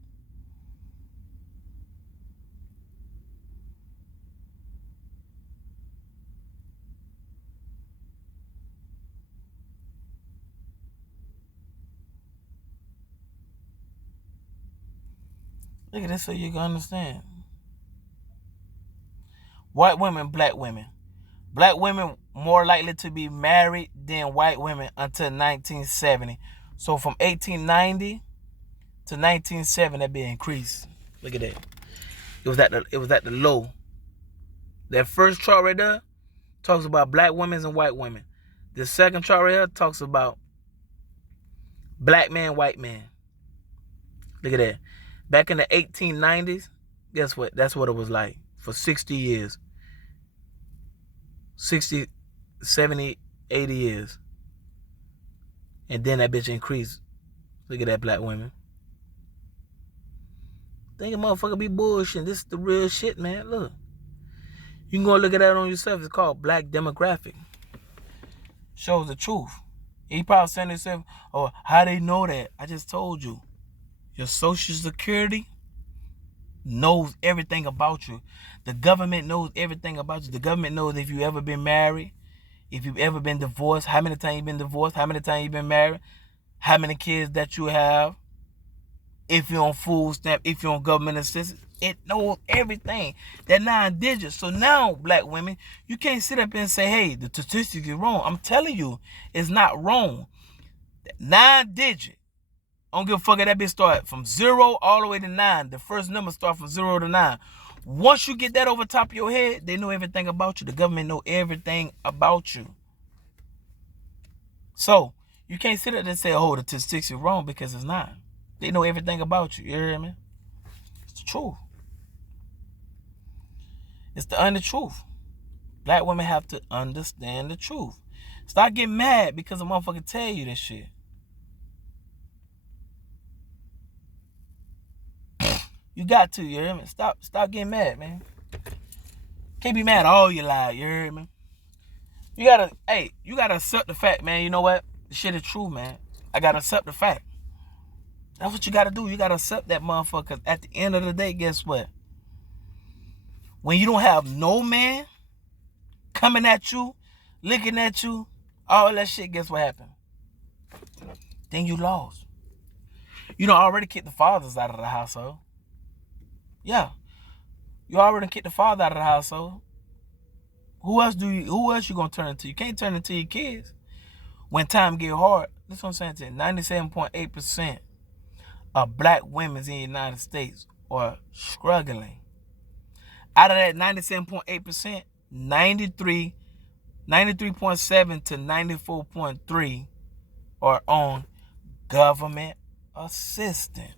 Look at this so you can understand. White women, black women. Black women more likely to be married than white women until 1970. So from 1890 to 1970, that be increased. Look at that. It was at the low. That first chart right there talks about black women and white women. The second chart right here talks about black man, white man. Look at that. Back in the 1890s, guess what? That's what it was like for 60 years. 60, 70, 80 years. And then that bitch increased. Look at that, black women. Think a motherfucker be bullshit. This is the real shit, man. Look. You can go look at that on yourself. It's called Black Demographic. Shows the truth. He probably saying himself, oh, how they know that? I just told you. Your Social Security knows everything about you. The government knows everything about you. The government knows if you ever been married, if you've ever been divorced, how many times you've been divorced, how many times you've been married, how many kids that you have, if you're on food stamp, if you're on government assistance. It knows everything. They're 9 digits. So now, black women, you can't sit up and say, hey, the statistic is wrong. I'm telling you, it's not wrong. 9 digit. I don't give a fuck if that bitch start from 0 all the way to 9. The first number start from 0 to 9. Once you get that over top of your head, they know everything about you. The government know everything about you. So, you can't sit up and say, oh, the statistics is wrong, because it's not. They know everything about you. You hear me? It's the truth. It's the truth. Black women have to understand the truth. Stop getting mad because a motherfucker tell you this shit. You got to, you hear me? Stop getting mad, man. Can't be mad all your life, you hear me? You gotta accept the fact, man. You know what? The shit is true, man. I gotta accept the fact. That's what you gotta do. You gotta accept that motherfucker. Cause at the end of the day, guess what? When you don't have no man coming at you, looking at you, all that shit, guess what happened? Then you lost. You don't already kick the fathers out of the household. Yeah. You already kicked the father out of the household. Who else you gonna turn into? You can't turn into your kids. When time get hard, that's what I'm saying. 97.8% of black women in the United States are struggling. Out of that 97.8%, 93.7 to 94.3 are on government assistance.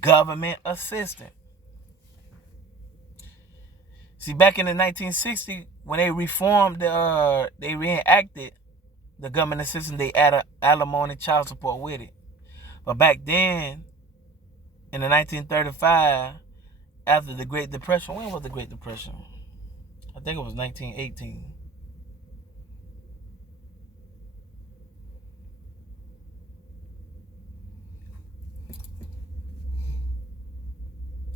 Government assistance. See, back in the 1960s, when they reformed, they reenacted the government assistance, they added alimony, child support with it. But back then, in the 1935, after the Great Depression, when was the Great Depression? I think it was 1918.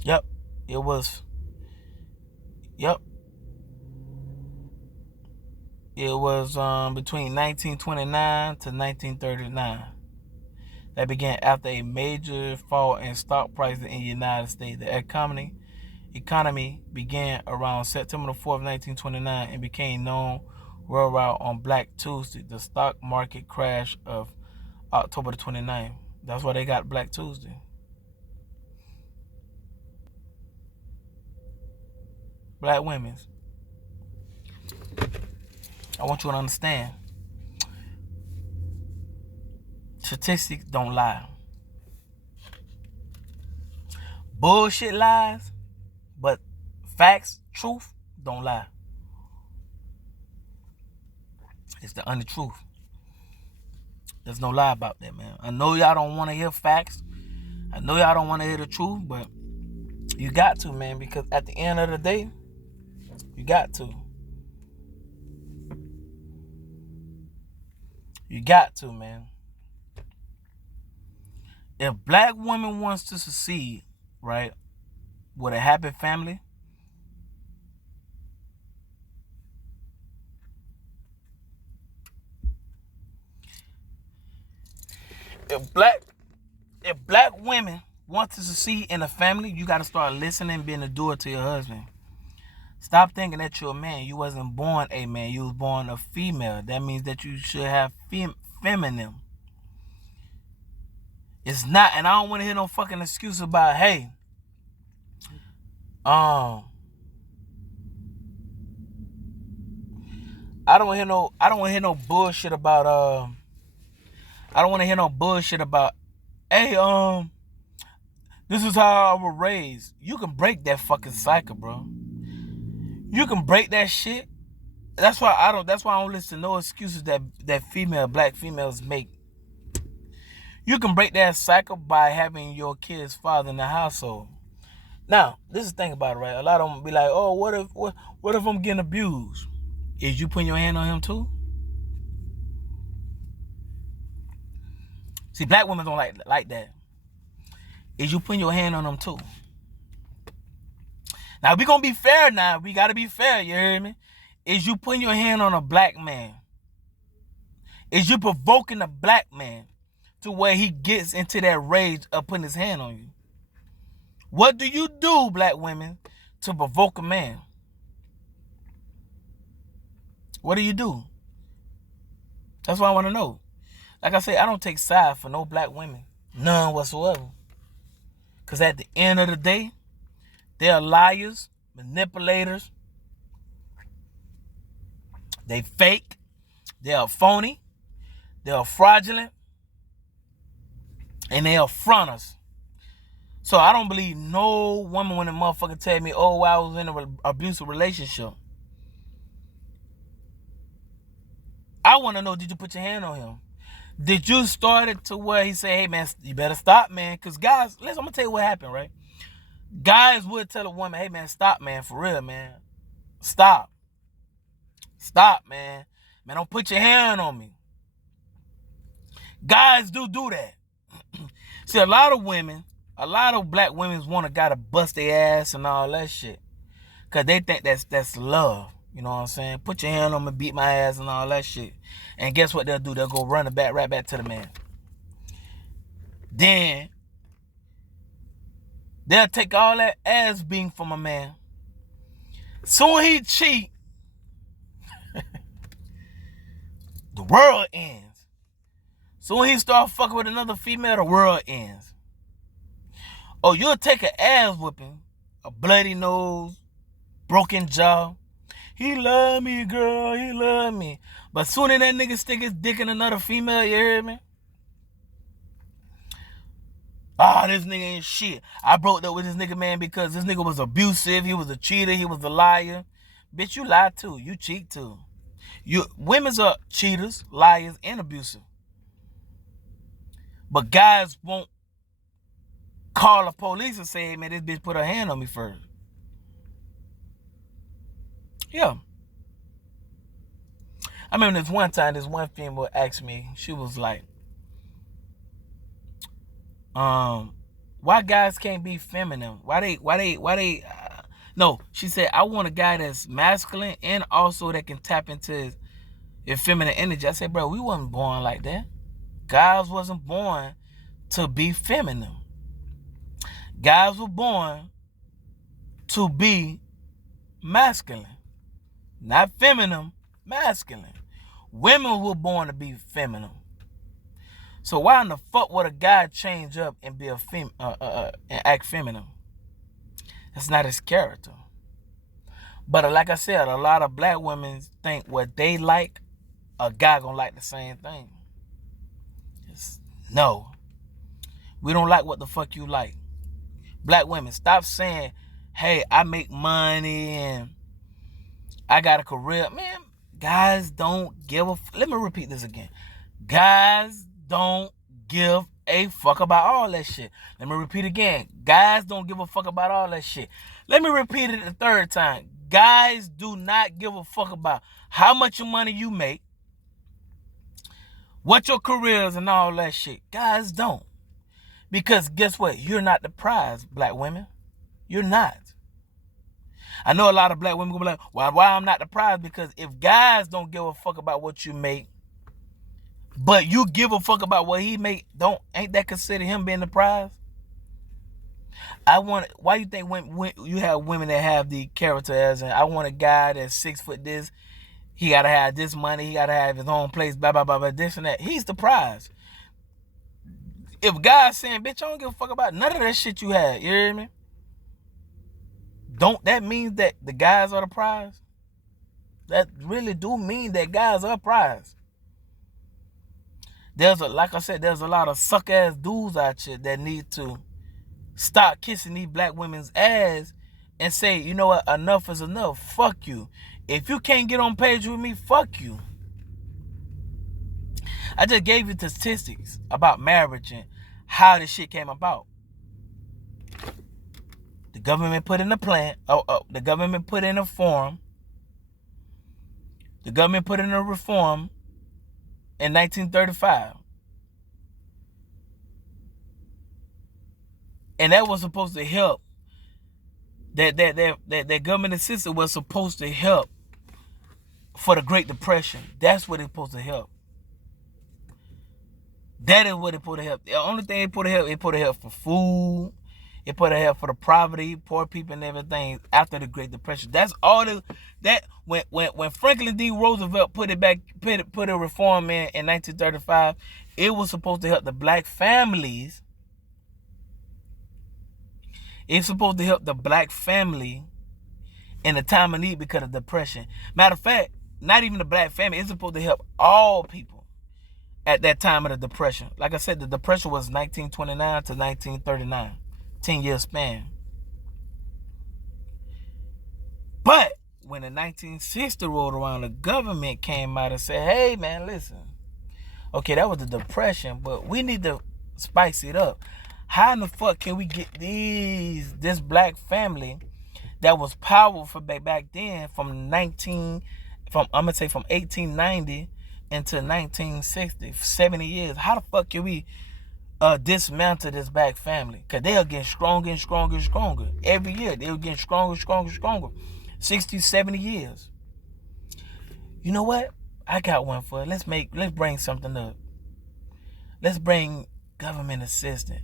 Yep, it was. Yep, it was between 1929 to 1939. That began after a major fall in stock prices in the United States. The economy began around September 4th, 1929 and became known worldwide on Black Tuesday, the stock market crash of October the 29th. That's why they got Black Tuesday. Black women, I want you to understand, statistics don't lie. Bullshit lies, but facts, truth, don't lie. It's the only truth. There's no lie about that, man. I know y'all don't want to hear facts. I know y'all don't want to hear the truth, but you got to, man, because at the end of the day, you got to. You got to, man. If black woman wants to succeed, right, with a happy family, if black women want to succeed in a family, you got to start listening, being a doer to your husband. Stop thinking that you're a man. You wasn't born a man. You was born a female. That means that you should have feminine. It's not, and I don't want to hear no fucking excuse about, hey, I don't want to hear no bullshit about I don't want to hear no bullshit about, hey, this is how I was raised. You can break that fucking cycle, bro. You can break that shit. That's why I don't listen to no excuses that black females make. You can break that cycle by having your kid's father in the household. Now, this is the thing about it, right? A lot of them be like, oh, what if I'm getting abused? Is you putting your hand on him too? See, black women don't like that. Is you putting your hand on them too? Now, we gonna be fair now. We gotta be fair, you hear me? Is you putting your hand on a black man? Is you provoking a black man to where he gets into that rage of putting his hand on you? What do you do, black women, to provoke a man? What do you do? That's what I want to know. Like I say, I don't take side for no black women. None whatsoever. Because at the end of the day, they're liars, manipulators. They fake. They are phony. They are fraudulent. And they are fronters. So I don't believe no woman when a motherfucker tell me, oh, I was in an abusive relationship. I want to know, did you put your hand on him? Did you start it to where he say, hey, man, you better stop, man? Because guys, listen, I'm going to tell you what happened, right? Guys would tell a woman, hey, man, stop, man, for real, man. Stop. Stop, man. Man, don't put your hand on me. Guys do that. See, a lot of black women want a guy to bust their ass and all that shit. Because they think that's love. You know what I'm saying? Put your hand on me, beat my ass and all that shit. And guess what they'll do? They'll go run right back to the man. Then they'll take all that ass being from a man, Soon he cheat, the world ends. Soon he start fucking with another female, the world ends. Oh, you'll take an ass whooping, a bloody nose, broken jaw. He love me, girl, he love me. But soon as that nigga stick his dick in another female, you hear me? This nigga ain't shit. I broke up with this nigga, man, because this nigga was abusive. He was a cheater. He was a liar. Bitch, you lie too. You cheat too. Women's are cheaters, liars, and abusive. But guys won't call the police and say, hey, man, this bitch put her hand on me first. Yeah. I remember this one time, this one female asked me, she was like, why guys can't be feminine? No, she said, I want a guy that's masculine and also that can tap into his feminine energy. I said, bro, we wasn't born like that. Guys wasn't born to be feminine. Guys were born to be masculine. Not feminine, masculine. Women were born to be feminine. So why in the fuck would a guy change up and be and act feminine? That's not his character. But like I said, a lot of black women think what they like, a guy gonna like the same thing. No. We don't like what the fuck you like. Black women, stop saying, hey, I make money and I got a career. Man, guys don't give a... Let me repeat this again. Guys don't give a fuck about all that shit. Let me repeat again. Guys don't give a fuck about all that shit. Let me repeat it the third time. Guys do not give a fuck about how much money you make, what your career is and all that shit. Guys don't. Because guess what? You're not the prize, black women. You're not. I know a lot of black women gonna be like, why I'm not the prize? Because if guys don't give a fuck about what you make, but you give a fuck about what he make, ain't that considered him being the prize? Why you think when you have women that have the character as I want a guy that's 6 foot this, he gotta have this money, he gotta have his own place, blah blah blah blah, this and that. He's the prize. If guys saying, bitch, I don't give a fuck about none of that shit you had, you hear me? Don't that mean that the guys are the prize? That really do mean that guys are prize. Like I said, there's a lot of suck ass dudes out here that need to stop kissing these black women's ass and say, you know what, enough is enough. Fuck you. If you can't get on page with me, fuck you. I just gave you statistics about marriage and how this shit came about. The government put in a plan. The government put in a form. The government put in a reform in 1935. And that was supposed to help. That government assistance was supposed to help for the Great Depression. That's what it's supposed to help. That is what it put to help. The only thing it put to help for food. It put to help for the poverty, poor people, and everything after the Great Depression. That's all when Franklin D. Roosevelt put a reform in 1935, it was supposed to help the black families. It's supposed to help the black family in a time of need because of depression. Matter of fact, not even the black family. It's supposed to help all people at that time of the depression. Like I said, the depression was 1929 to 1939. 10-year span. But when the 1960 rolled around, the government came out and said, hey man, listen. Okay, that was the depression, but we need to spice it up. How in the fuck can we get this black family that was powerful back then from 1890 into 1960, 70 years? How the fuck can we dismantle this black family? Because they are getting stronger and stronger and stronger. Every year, they were getting stronger and stronger and stronger. 60, 70 years. You know what? I got one for it. Let's bring something up. Let's bring government assistance.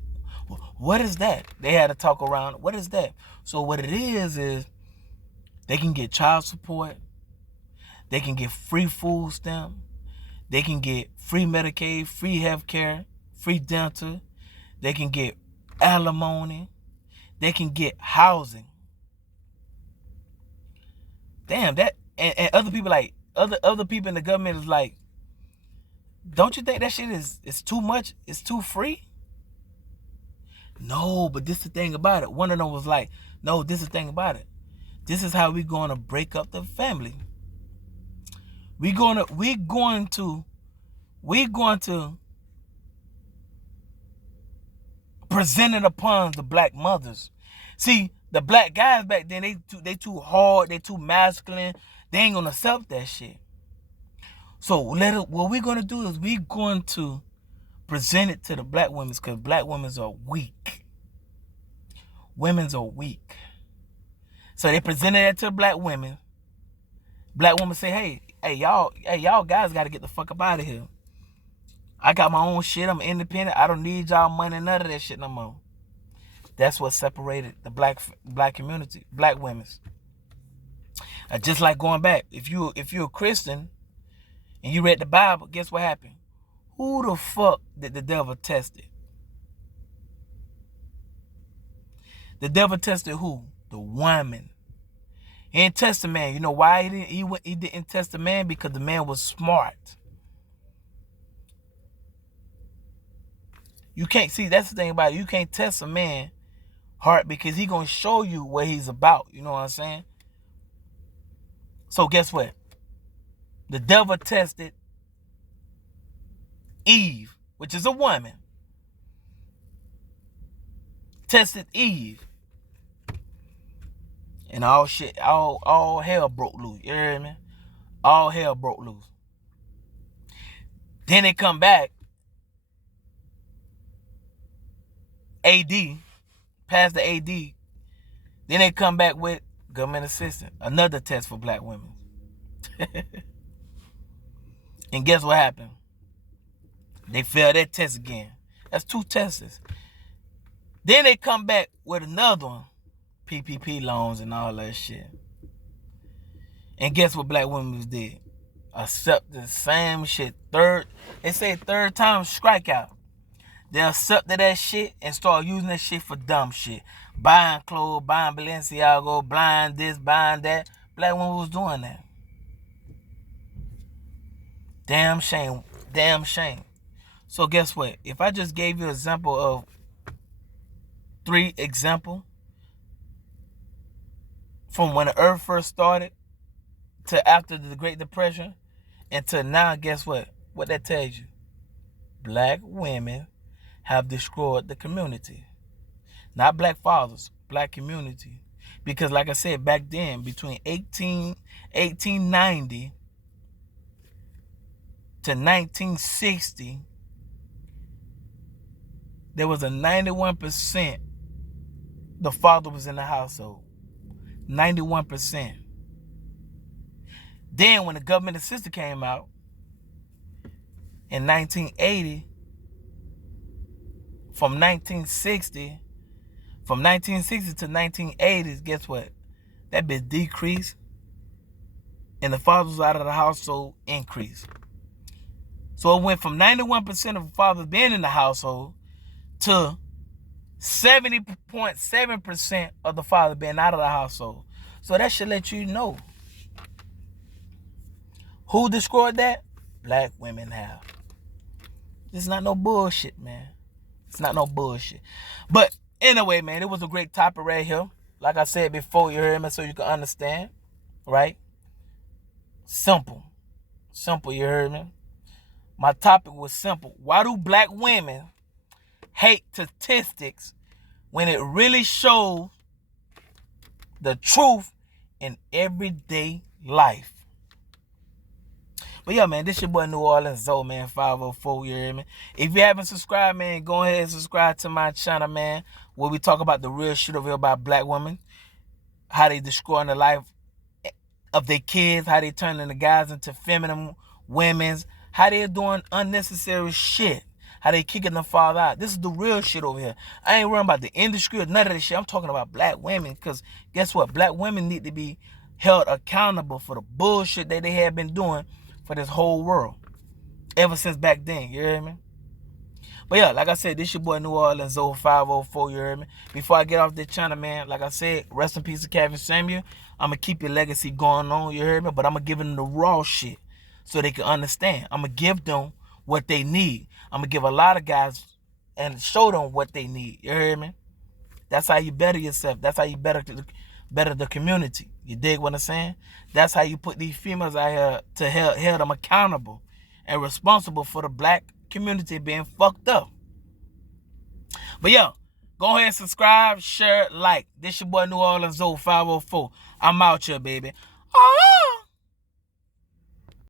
What is that? They had to talk around. What is that? So what it is They can get child support. They can get free food stamp. They can get free Medicaid, free health care, free dental. They can get alimony. They can get housing. Damn, that and other people like other people in the government is like, don't you think that shit is too much? It's too free? No, but this is the thing about it. One of them was like, no, this is the thing about it. This is how we're gonna break up the family. We're going to present it upon the black mothers. See, the black guys back then, they too hard, they too masculine. They ain't gonna accept that shit. So what we're gonna do is we're going to present it to the black women, because black women are weak. Women are weak. So they presented it to the black women. Black women say, hey, y'all guys got to get the fuck up out of here. I got my own shit. I'm independent. I don't need y'all money. None of that shit no more. That's what separated the black community, black women. Just like going back, if you're a Christian and you read the Bible, guess what happened? Who the fuck did the devil test it? The devil tested who? The woman. He didn't test the man. You know why he didn't test the man? Because the man was smart. You can't see, that's the thing about it. You can't test a man heart because he gonna show you what he's about. You know what I'm saying? So guess what? The devil tested Eve, which is a woman. Tested Eve. And all hell broke loose. You hear me? All hell broke loose. Then they come back. AD. Past the AD. Then they come back with government assistance. Another test for black women. And guess what happened? They failed that test again. That's 2 tests. Then they come back with another one. PPP loans and all that shit. And guess what black women did? Accept the same shit. They say third time strikeout. They accepted that shit and started using that shit for dumb shit. Buying clothes, buying Balenciaga, buying this, buying that. Black women was doing that. Damn shame. Damn shame. So guess what? If I just gave you an example of 3 examples from when the earth first started to after the Great Depression and to now, guess what? What that tells you? Black women have destroyed the community. Not black fathers, black community. Because like I said, back then, between 1890 to 1960, there was a 91% the father was in the household. 91%. Then when the government assistance came out in 1980, from 1960 to 1980s, guess what? That bitch decreased and the fathers out of the household increased. So it went from 91% of fathers being in the household to 70.7% of the father being out of the household. So that should let you know. Who destroyed that? Black women have. It's not no bullshit, man. It's not no bullshit. But anyway, man, it was a great topic right here. Like I said before, you heard me, so you can understand. Right? Simple. Simple, you heard me? My topic was simple. Why do black women hate statistics when it really shows the truth in everyday life? But yeah, man, this your boy New Orleans Zoe, man, 504, you hear me? If you haven't subscribed, man, go ahead and subscribe to my channel, man, where we talk about the real shit over here about black women, how they destroying the life of their kids, how they turning the guys into feminine women's, how they doing unnecessary shit, how they kicking the father out. This is the real shit over here. I ain't worrying about the industry or none of this shit. I'm talking about black women, because guess what? Black women need to be held accountable for the bullshit that they have been doing for this whole world ever since back then. You hear me? But yeah, like I said, this your boy New Orleans 0504, you heard me? Before I get off this channel, man, like I said, rest in peace to Kevin Samuel. I'm going to keep your legacy going on, you heard me? But I'm going to give them the raw shit so they can understand. I'm going to give them what they need. I'm going to give a lot of guys and show them what they need, you heard me? That's how you better yourself. That's how you better the community. You dig what I'm saying? That's how you put these females out here to hold them accountable and responsible for the black community being fucked up. But yo, go ahead and subscribe, share, like. This your boy New Orleans 0504. I'm out here, baby. Oh.